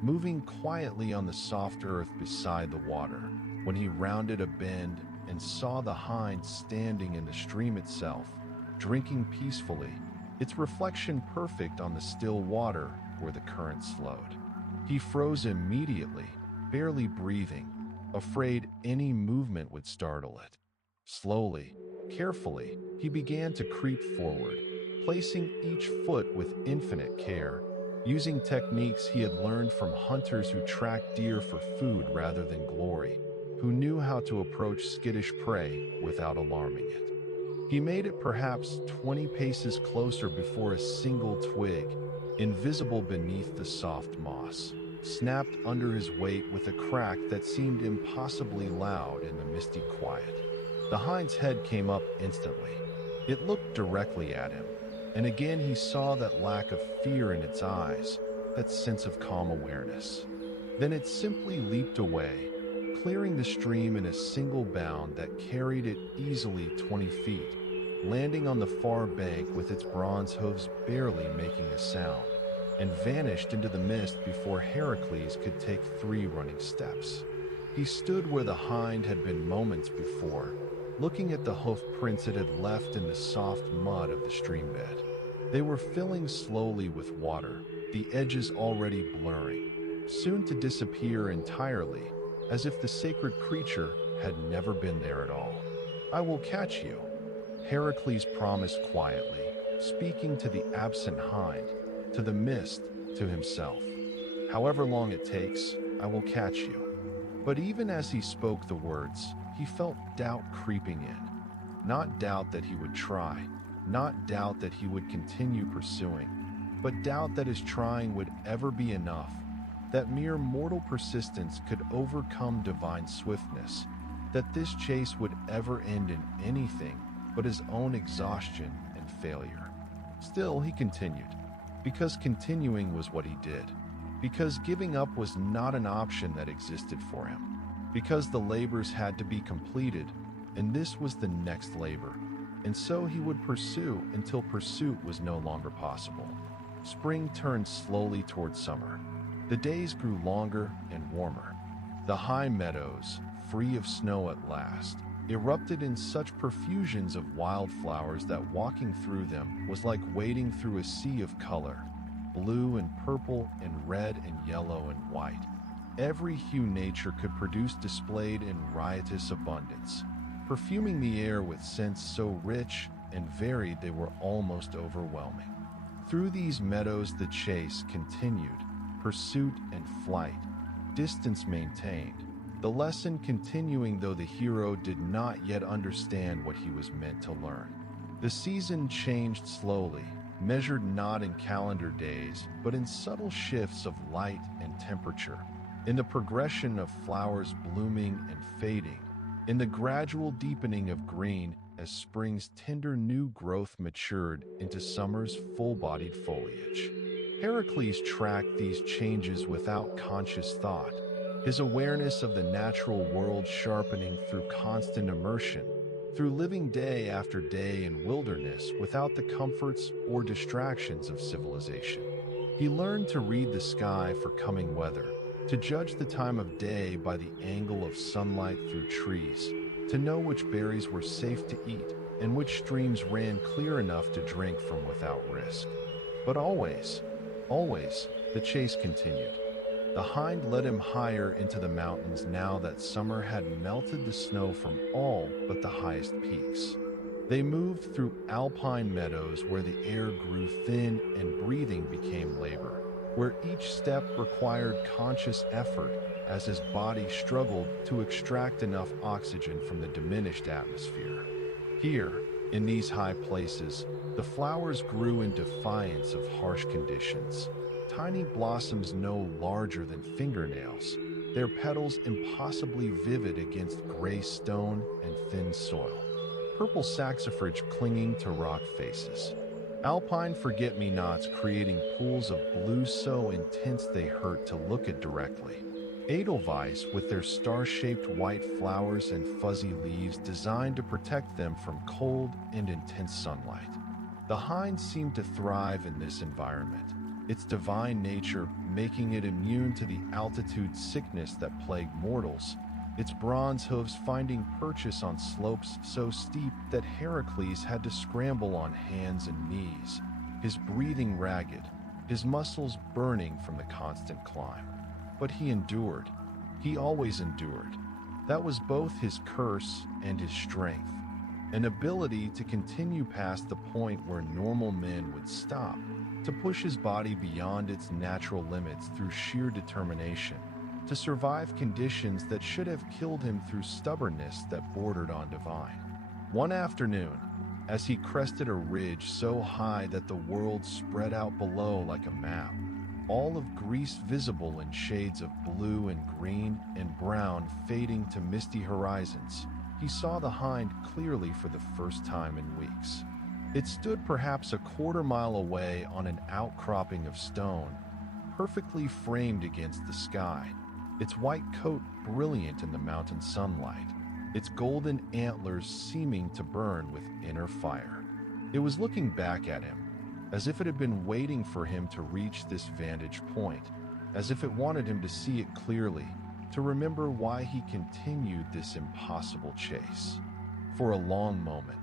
moving quietly on the soft earth beside the water, when he rounded a bend and saw the hind standing in the stream itself, drinking peacefully, its reflection perfect on the still water where the current slowed. He froze immediately, barely breathing, afraid any movement would startle it. Slowly, carefully, he began to creep forward, placing each foot with infinite care, using techniques he had learned from hunters who tracked deer for food rather than glory, who knew how to approach skittish prey without alarming it. He made it perhaps 20 paces closer before a single twig, invisible beneath the soft moss, snapped under his weight with a crack that seemed impossibly loud in the misty quiet. The hind's head came up instantly. It looked directly at him, and again he saw that lack of fear in its eyes, that sense of calm awareness. Then it simply leaped away, clearing the stream in a single bound that carried it easily 20 feet, landing on the far bank with its bronze hooves barely making a sound, and vanished into the mist before Heracles could take 3 running steps. He stood where the hind had been moments before, looking at the hoof prints it had left in the soft mud of the stream bed. They were filling slowly with water, the edges already blurring, soon to disappear entirely, as if the sacred creature had never been there at all. "I will catch you," Heracles promised quietly, speaking to the absent hind, to the mist, to himself. "However long it takes, I will catch you." But even as he spoke the words, he felt doubt creeping in. Not doubt that he would try, not doubt that he would continue pursuing, but doubt that his trying would ever be enough, that mere mortal persistence could overcome divine swiftness, that this chase would ever end in anything but his own exhaustion and failure. Still, he continued, because continuing was what he did, because giving up was not an option that existed for him, because the labors had to be completed, and this was the next labor, and so he would pursue until pursuit was no longer possible. Spring turned slowly toward summer. The days grew longer and warmer. The high meadows, free of snow at last, erupted in such profusions of wildflowers that walking through them was like wading through a sea of color, blue and purple and red and yellow and white. Every hue nature could produce displayed in riotous abundance, perfuming the air with scents so rich and varied they were almost overwhelming. Through these meadows the chase continued, pursuit and flight, distance maintained, the lesson continuing though the hero did not yet understand what he was meant to learn. The season changed slowly, measured not in calendar days, but in subtle shifts of light and temperature, in the progression of flowers blooming and fading, in the gradual deepening of green as spring's tender new growth matured into summer's full-bodied foliage. Heracles tracked these changes without conscious thought, his awareness of the natural world sharpening through constant immersion, through living day after day in wilderness without the comforts or distractions of civilization. He learned to read the sky for coming weather, to judge the time of day by the angle of sunlight through trees, to know which berries were safe to eat and which streams ran clear enough to drink from without risk. But always, the chase continued. The hind led him higher into the mountains now that summer had melted the snow from all but the highest peaks. They moved through alpine meadows where the air grew thin and breathing became labor, where each step required conscious effort as his body struggled to extract enough oxygen from the diminished atmosphere. Here, in these high places, the flowers grew in defiance of harsh conditions. Tiny blossoms no larger than fingernails, their petals impossibly vivid against gray stone and thin soil. Purple saxifrage clinging to rock faces. Alpine forget-me-nots creating pools of blue so intense they hurt to look at directly. Edelweiss with their star-shaped white flowers and fuzzy leaves designed to protect them from cold and intense sunlight. The hind seemed to thrive in this environment, its divine nature making it immune to the altitude sickness that plagued mortals, its bronze hooves finding purchase on slopes so steep that Heracles had to scramble on hands and knees, his breathing ragged, his muscles burning from the constant climb. But he endured. He always endured. That was both his curse and his strength, an ability to continue past the point where normal men would stop, to push his body beyond its natural limits through sheer determination, to survive conditions that should have killed him through stubbornness that bordered on divine. One afternoon, as he crested a ridge so high that the world spread out below like a map, all of Greece visible in shades of blue and green and brown fading to misty horizons, he saw the hind clearly for the first time in weeks. It stood perhaps a quarter-mile away on an outcropping of stone, perfectly framed against the sky, its white coat brilliant in the mountain sunlight, its golden antlers seeming to burn with inner fire. It was looking back at him, as if it had been waiting for him to reach this vantage point, as if it wanted him to see it clearly, to remember why he continued this impossible chase. For a long moment,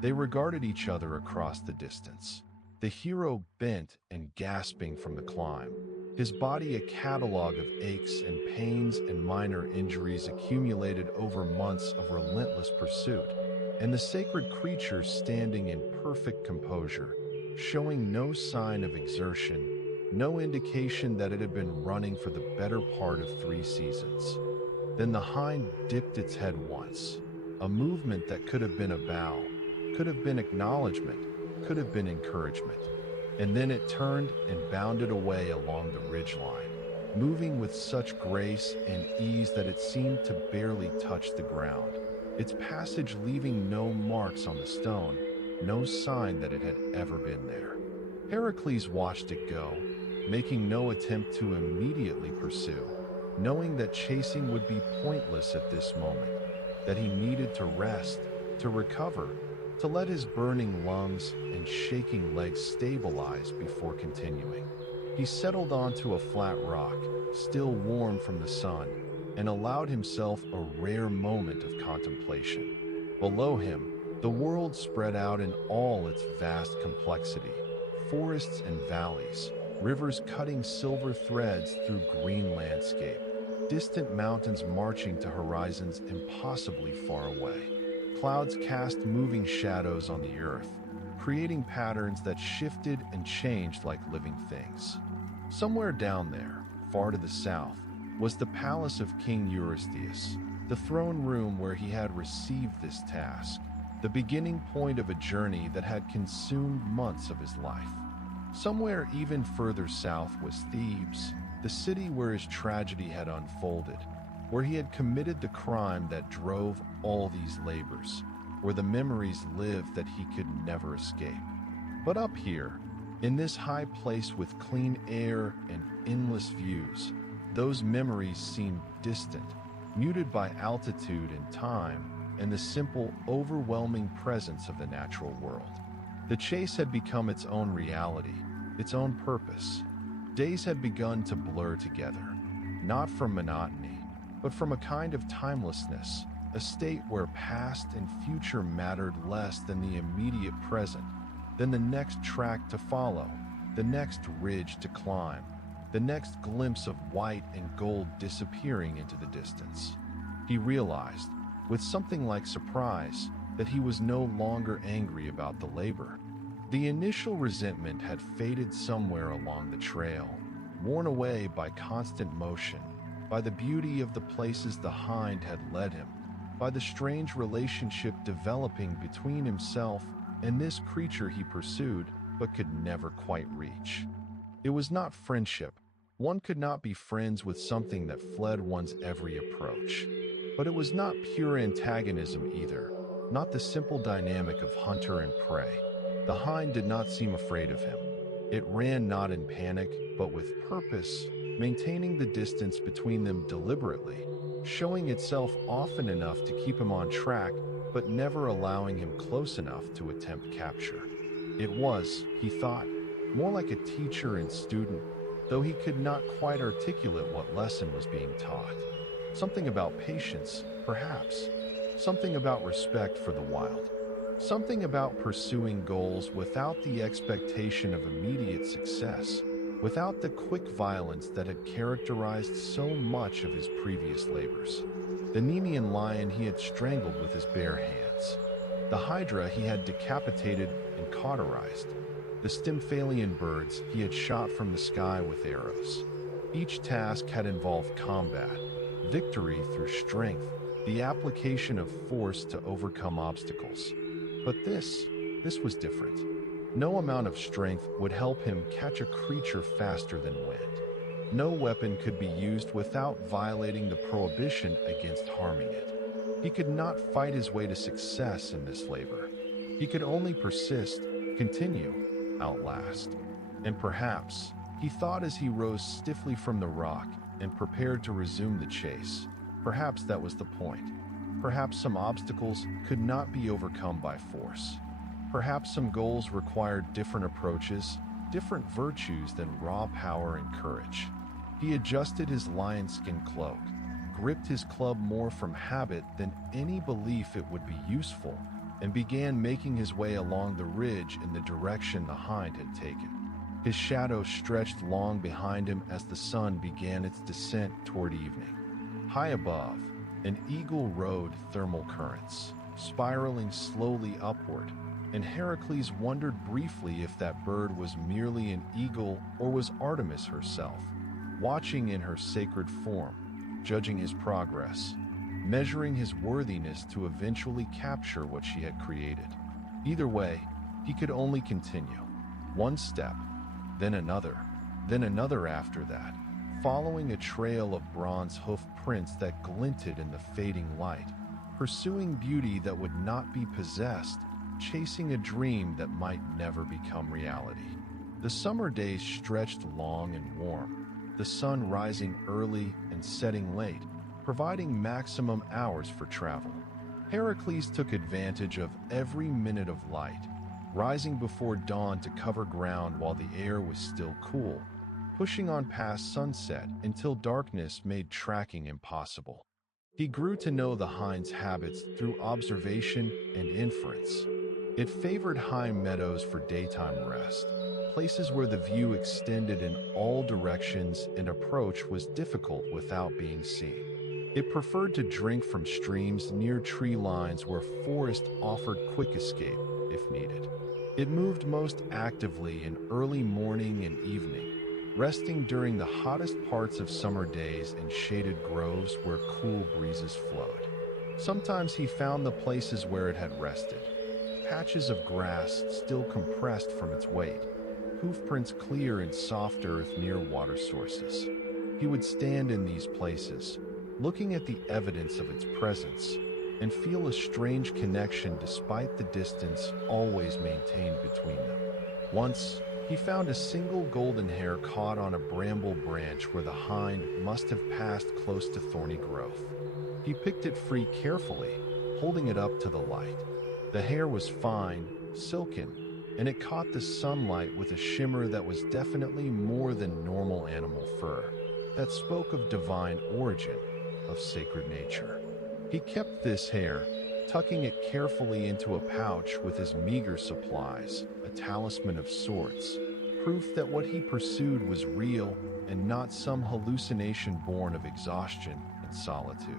they regarded each other across the distance, the hero bent and gasping from the climb, his body a catalog of aches and pains and minor injuries accumulated over months of relentless pursuit, and the sacred creature standing in perfect composure, showing no sign of exertion, no indication that it had been running for the better part of 3 seasons. Then the hind dipped its head once, a movement that could have been a bow, could have been acknowledgement, could have been encouragement. And then it turned and bounded away along the ridgeline, moving with such grace and ease that it seemed to barely touch the ground, its passage leaving no marks on the stone, no sign that it had ever been there. Heracles watched it go, making no attempt to immediately pursue, knowing that chasing would be pointless at this moment, that he needed to rest, to recover, to let his burning lungs and shaking legs stabilize before continuing. He settled onto a flat rock, still warm from the sun, and allowed himself a rare moment of contemplation. Below him, the world spread out in all its vast complexity, forests and valleys, rivers cutting silver threads through green landscape, distant mountains marching to horizons impossibly far away. Clouds cast moving shadows on the earth, creating patterns that shifted and changed like living things. Somewhere down there, far to the south, was the palace of King Eurystheus, the throne room where he had received this task, the beginning point of a journey that had consumed months of his life. Somewhere even further south was Thebes, the city where his tragedy had unfolded, where he had committed the crime that drove all these labors, where the memories lived that he could never escape. But up here, in this high place with clean air and endless views, those memories seemed distant, muted by altitude and time and the simple, overwhelming presence of the natural world. The chase had become its own reality, its own purpose. Days had begun to blur together, not from monotony, but from a kind of timelessness, a state where past and future mattered less than the immediate present, than the next track to follow, the next ridge to climb, the next glimpse of white and gold disappearing into the distance. He realized, with something like surprise, that he was no longer angry about the labor. The initial resentment had faded somewhere along the trail, worn away by constant motion, by the beauty of the places the hind had led him, by the strange relationship developing between himself and this creature he pursued but could never quite reach. It was not friendship. One could not be friends with something that fled one's every approach. But it was not pure antagonism either, not the simple dynamic of hunter and prey. The hind did not seem afraid of him. It ran not in panic, but with purpose, maintaining the distance between them deliberately, showing itself often enough to keep him on track, but never allowing him close enough to attempt capture. It was, he thought, more like a teacher and student, though he could not quite articulate what lesson was being taught. Something about patience, perhaps. Something about respect for the wild. Something about pursuing goals without the expectation of immediate success, without the quick violence that had characterized so much of his previous labors. The Nemean lion he had strangled with his bare hands. The hydra he had decapitated and cauterized. The Stymphalian birds he had shot from the sky with arrows. Each task had involved combat, victory through strength, the application of force to overcome obstacles. But this was different. No amount of strength would help him catch a creature faster than wind. No weapon could be used without violating the prohibition against harming it. He could not fight his way to success in this labor. He could only persist, continue, outlast. And perhaps, he thought as he rose stiffly from the rock and prepared to resume the chase, perhaps that was the point. Perhaps some obstacles could not be overcome by force. Perhaps some goals required different approaches, different virtues than raw power and courage. He adjusted his lion-skin cloak, gripped his club more from habit than any belief it would be useful, and began making his way along the ridge in the direction the hind had taken. His shadow stretched long behind him as the sun began its descent toward evening. High above, an eagle rode thermal currents, spiraling slowly upward, and Heracles wondered briefly if that bird was merely an eagle or was Artemis herself, watching in her sacred form, judging his progress, measuring his worthiness to eventually capture what she had created. Either way, he could only continue. One step, then another after that, following a trail of bronze hoof prints that glinted in the fading light, pursuing beauty that would not be possessed, chasing a dream that might never become reality. The summer days stretched long and warm, the sun rising early and setting late, providing maximum hours for travel. Heracles took advantage of every minute of light, rising before dawn to cover ground while the air was still cool, pushing on past sunset until darkness made tracking impossible. He grew to know the hind's habits through observation and inference. It favored high meadows for daytime rest, places where the view extended in all directions and approach was difficult without being seen. It preferred to drink from streams near tree lines where forest offered quick escape if needed. It moved most actively in early morning and evening, resting during the hottest parts of summer days in shaded groves where cool breezes flowed. Sometimes he found the places where it had rested, patches of grass still compressed from its weight, hoofprints clear in soft earth near water sources. He would stand in these places, looking at the evidence of its presence, and feel a strange connection despite the distance always maintained between them. Once, he found a single golden hair caught on a bramble branch where the hind must have passed close to thorny growth. He picked it free carefully, holding it up to the light. The hair was fine, silken, and it caught the sunlight with a shimmer that was definitely more than normal animal fur, that spoke of divine origin, of sacred nature. He kept this hair, tucking it carefully into a pouch with his meager supplies, a talisman of sorts, proof that what he pursued was real and not some hallucination born of exhaustion and solitude.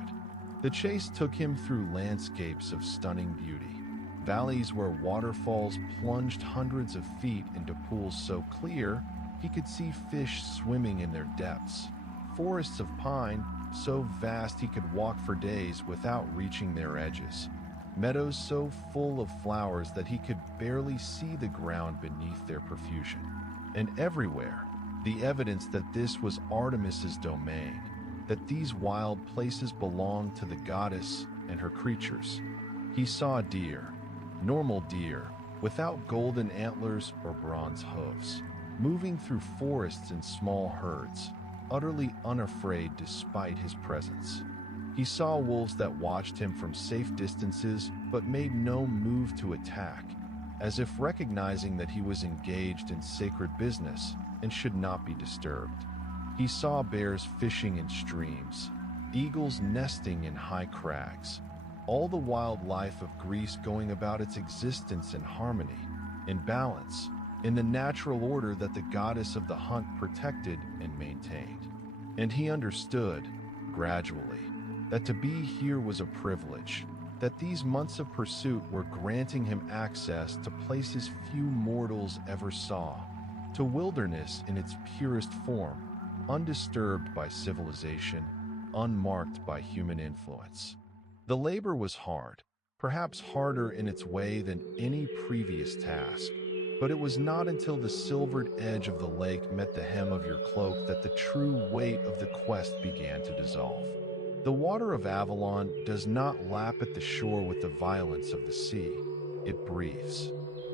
The chase took him through landscapes of stunning beauty, valleys where waterfalls plunged hundreds of feet into pools so clear he could see fish swimming in their depths, forests of pine so vast he could walk for days without reaching their edges, meadows so full of flowers that he could barely see the ground beneath their profusion. And everywhere, the evidence that this was Artemis's domain, that these wild places belonged to the goddess and her creatures. He saw deer, normal deer, without golden antlers or bronze hooves, moving through forests in small herds, utterly unafraid despite his presence. He saw wolves that watched him from safe distances but made no move to attack, as if recognizing that he was engaged in sacred business and should not be disturbed. He saw bears fishing in streams, eagles nesting in high crags, all the wildlife of Greece going about its existence in harmony, in balance, in the natural order that the goddess of the hunt protected and maintained. And he understood, gradually, that to be here was a privilege, that these months of pursuit were granting him access to places few mortals ever saw, to wilderness in its purest form, undisturbed by civilization, unmarked by human influence. The labor was hard, perhaps harder in its way than any previous task, but it was not until the silvered edge of the lake met the hem of your cloak that the true weight of the quest began to dissolve. The water of Avalon does not lap at the shore with the violence of the sea. It breathes.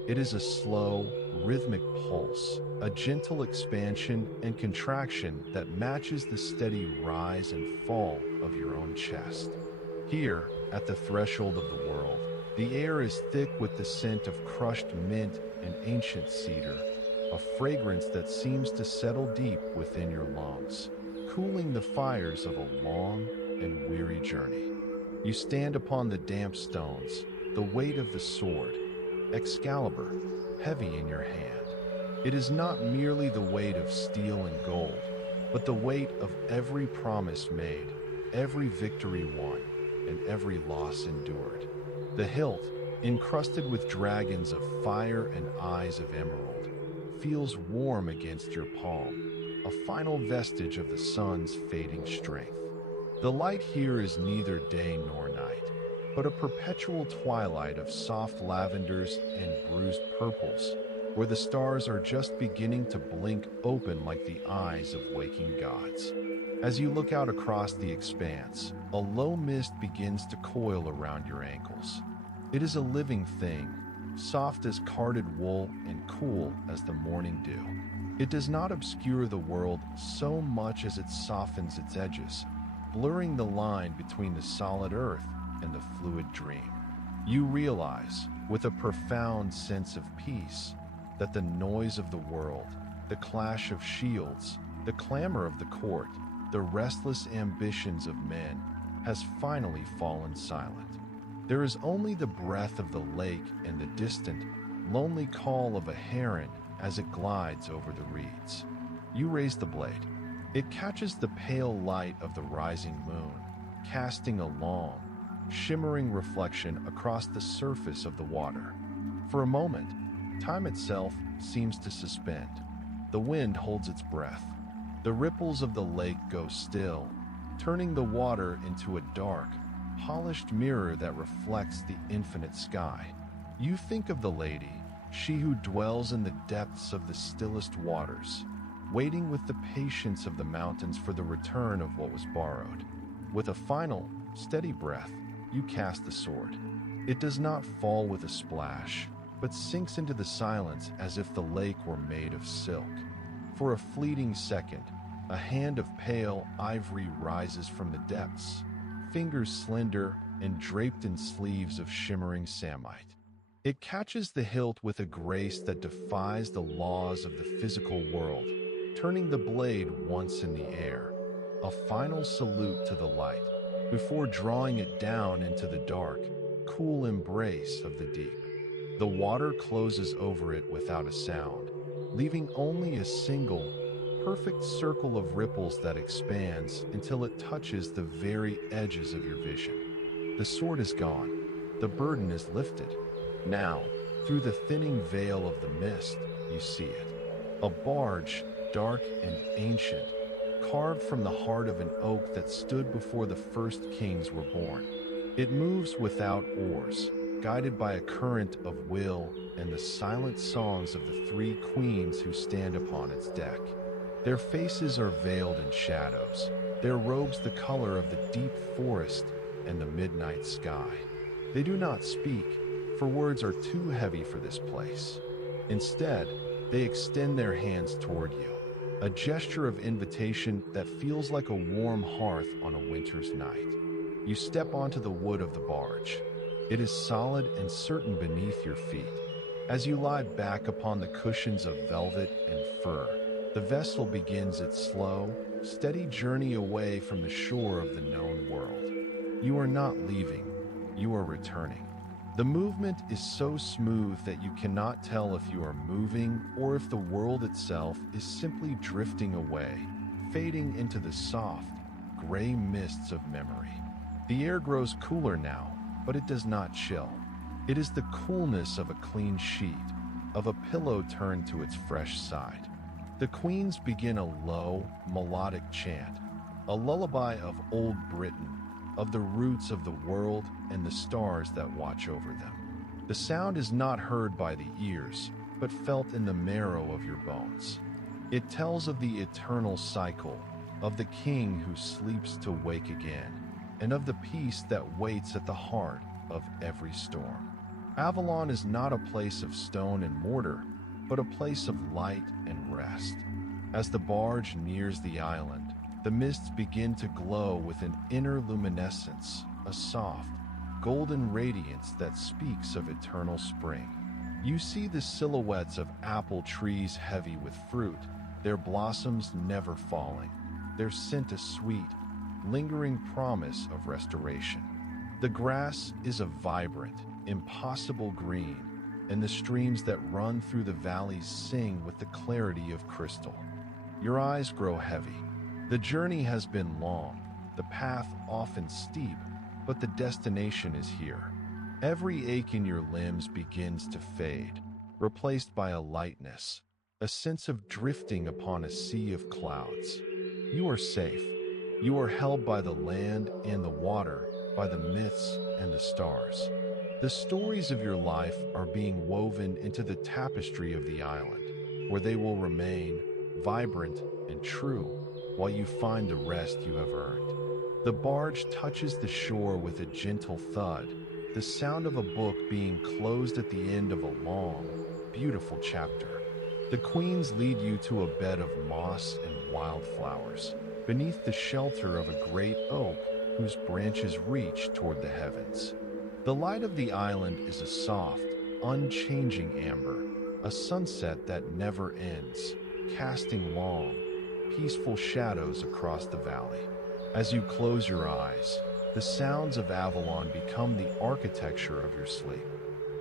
It is a slow, rhythmic pulse, a gentle expansion and contraction that matches the steady rise and fall of your own chest. Here, at the threshold of the world, the air is thick with the scent of crushed mint and ancient cedar, a fragrance that seems to settle deep within your lungs, cooling the fires of a long and weary journey. You stand upon the damp stones, the weight of the sword, Excalibur, heavy in your hand. It is not merely the weight of steel and gold, but the weight of every promise made, every victory won, and every loss endured. The hilt, encrusted with dragons of fire and eyes of emerald, feels warm against your palm, a final vestige of the sun's fading strength. The light here is neither day nor night, but a perpetual twilight of soft lavenders and bruised purples, where the stars are just beginning to blink open like the eyes of waking gods. As you look out across the expanse, a low mist begins to coil around your ankles. It is a living thing, soft as carded wool and cool as the morning dew. It does not obscure the world so much as it softens its edges, blurring the line between the solid earth and the fluid dream. You realize, with a profound sense of peace, that the noise of the world, the clash of shields, the clamor of the court, the restless ambitions of men, has finally fallen silent. There is only the breath of the lake and the distant, lonely call of a heron as it glides over the reeds. You raise the blade. It catches the pale light of the rising moon, casting a long, shimmering reflection across the surface of the water. For a moment, time itself seems to suspend. The wind holds its breath. The ripples of the lake go still, turning the water into a dark, polished mirror that reflects the infinite sky. You think of the lady, she who dwells in the depths of the stillest waters, waiting with the patience of the mountains for the return of what was borrowed. With a final, steady breath, you cast the sword. It does not fall with a splash, but sinks into the silence as if the lake were made of silk. For a fleeting second, a hand of pale ivory rises from the depths, fingers slender and draped in sleeves of shimmering samite. It catches the hilt with a grace that defies the laws of the physical world, turning the blade once in the air, a final salute to the light, before drawing it down into the dark, cool embrace of the deep. The water closes over it without a sound, leaving only a single, perfect circle of ripples that expands until it touches the very edges of your vision. The sword is gone. The burden is lifted. Now, through the thinning veil of the mist, you see it. A barge, dark and ancient, carved from the heart of an oak that stood before the first kings were born. It moves without oars, guided by a current of will and the silent songs of the three queens who stand upon its deck. Their faces are veiled in shadows, their robes the color of the deep forest and the midnight sky. They do not speak, for words are too heavy for this place. Instead, they extend their hands toward you, a gesture of invitation that feels like a warm hearth on a winter's night. You step onto the wood of the barge. It is solid and certain beneath your feet. As you lie back upon the cushions of velvet and fur, the vessel begins its slow, steady journey away from the shore of the known world. You are not leaving, you are returning. The movement is so smooth that you cannot tell if you are moving or if the world itself is simply drifting away, fading into the soft, gray mists of memory. The air grows cooler now, but it does not chill. It is the coolness of a clean sheet, of a pillow turned to its fresh side. The queens begin a low, melodic chant, a lullaby of old Britain, of the roots of the world and the stars that watch over them. The sound is not heard by the ears, but felt in the marrow of your bones. It tells of the eternal cycle, of the king who sleeps to wake again, and of the peace that waits at the heart of every storm. Avalon is not a place of stone and mortar, but a place of light and rest. As the barge nears the island, the mists begin to glow with an inner luminescence, a soft, golden radiance that speaks of eternal spring. You see the silhouettes of apple trees heavy with fruit, their blossoms never falling, their scent a sweet, lingering promise of restoration. The grass is a vibrant, impossible green, and the streams that run through the valleys sing with the clarity of crystal. Your eyes grow heavy. The journey has been long, the path often steep, but the destination is here. Every ache in your limbs begins to fade, replaced by a lightness, a sense of drifting upon a sea of clouds. You are safe. You are held by the land and the water, by the myths and the stars. The stories of your life are being woven into the tapestry of the island, where they will remain vibrant and true, while you find the rest you have earned. The barge touches the shore with a gentle thud, the sound of a book being closed at the end of a long, beautiful chapter. The queens lead you to a bed of moss and wildflowers, beneath the shelter of a great oak whose branches reach toward the heavens. The light of the island is a soft, unchanging amber, a sunset that never ends, casting long, peaceful shadows across the valley. As you close your eyes, the sounds of Avalon become the architecture of your sleep.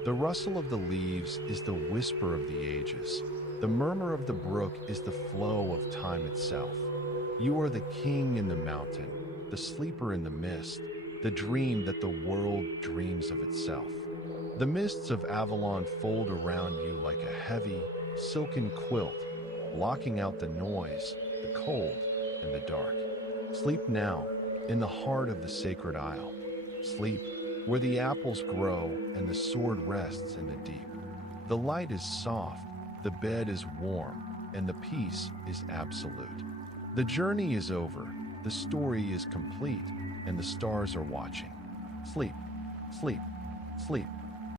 The rustle of the leaves is the whisper of the ages. The murmur of the brook is the flow of time itself. You are the king in the mountain, the sleeper in the mist, the dream that the world dreams of itself. The mists of Avalon fold around you like a heavy, silken quilt, blocking out the noise, the cold, and the dark. Sleep now, in the heart of the sacred isle. Sleep, where the apples grow and the sword rests in the deep. The light is soft, the bed is warm, and the peace is absolute. The journey is over, the story is complete, and the stars are watching. Sleep. Sleep, sleep,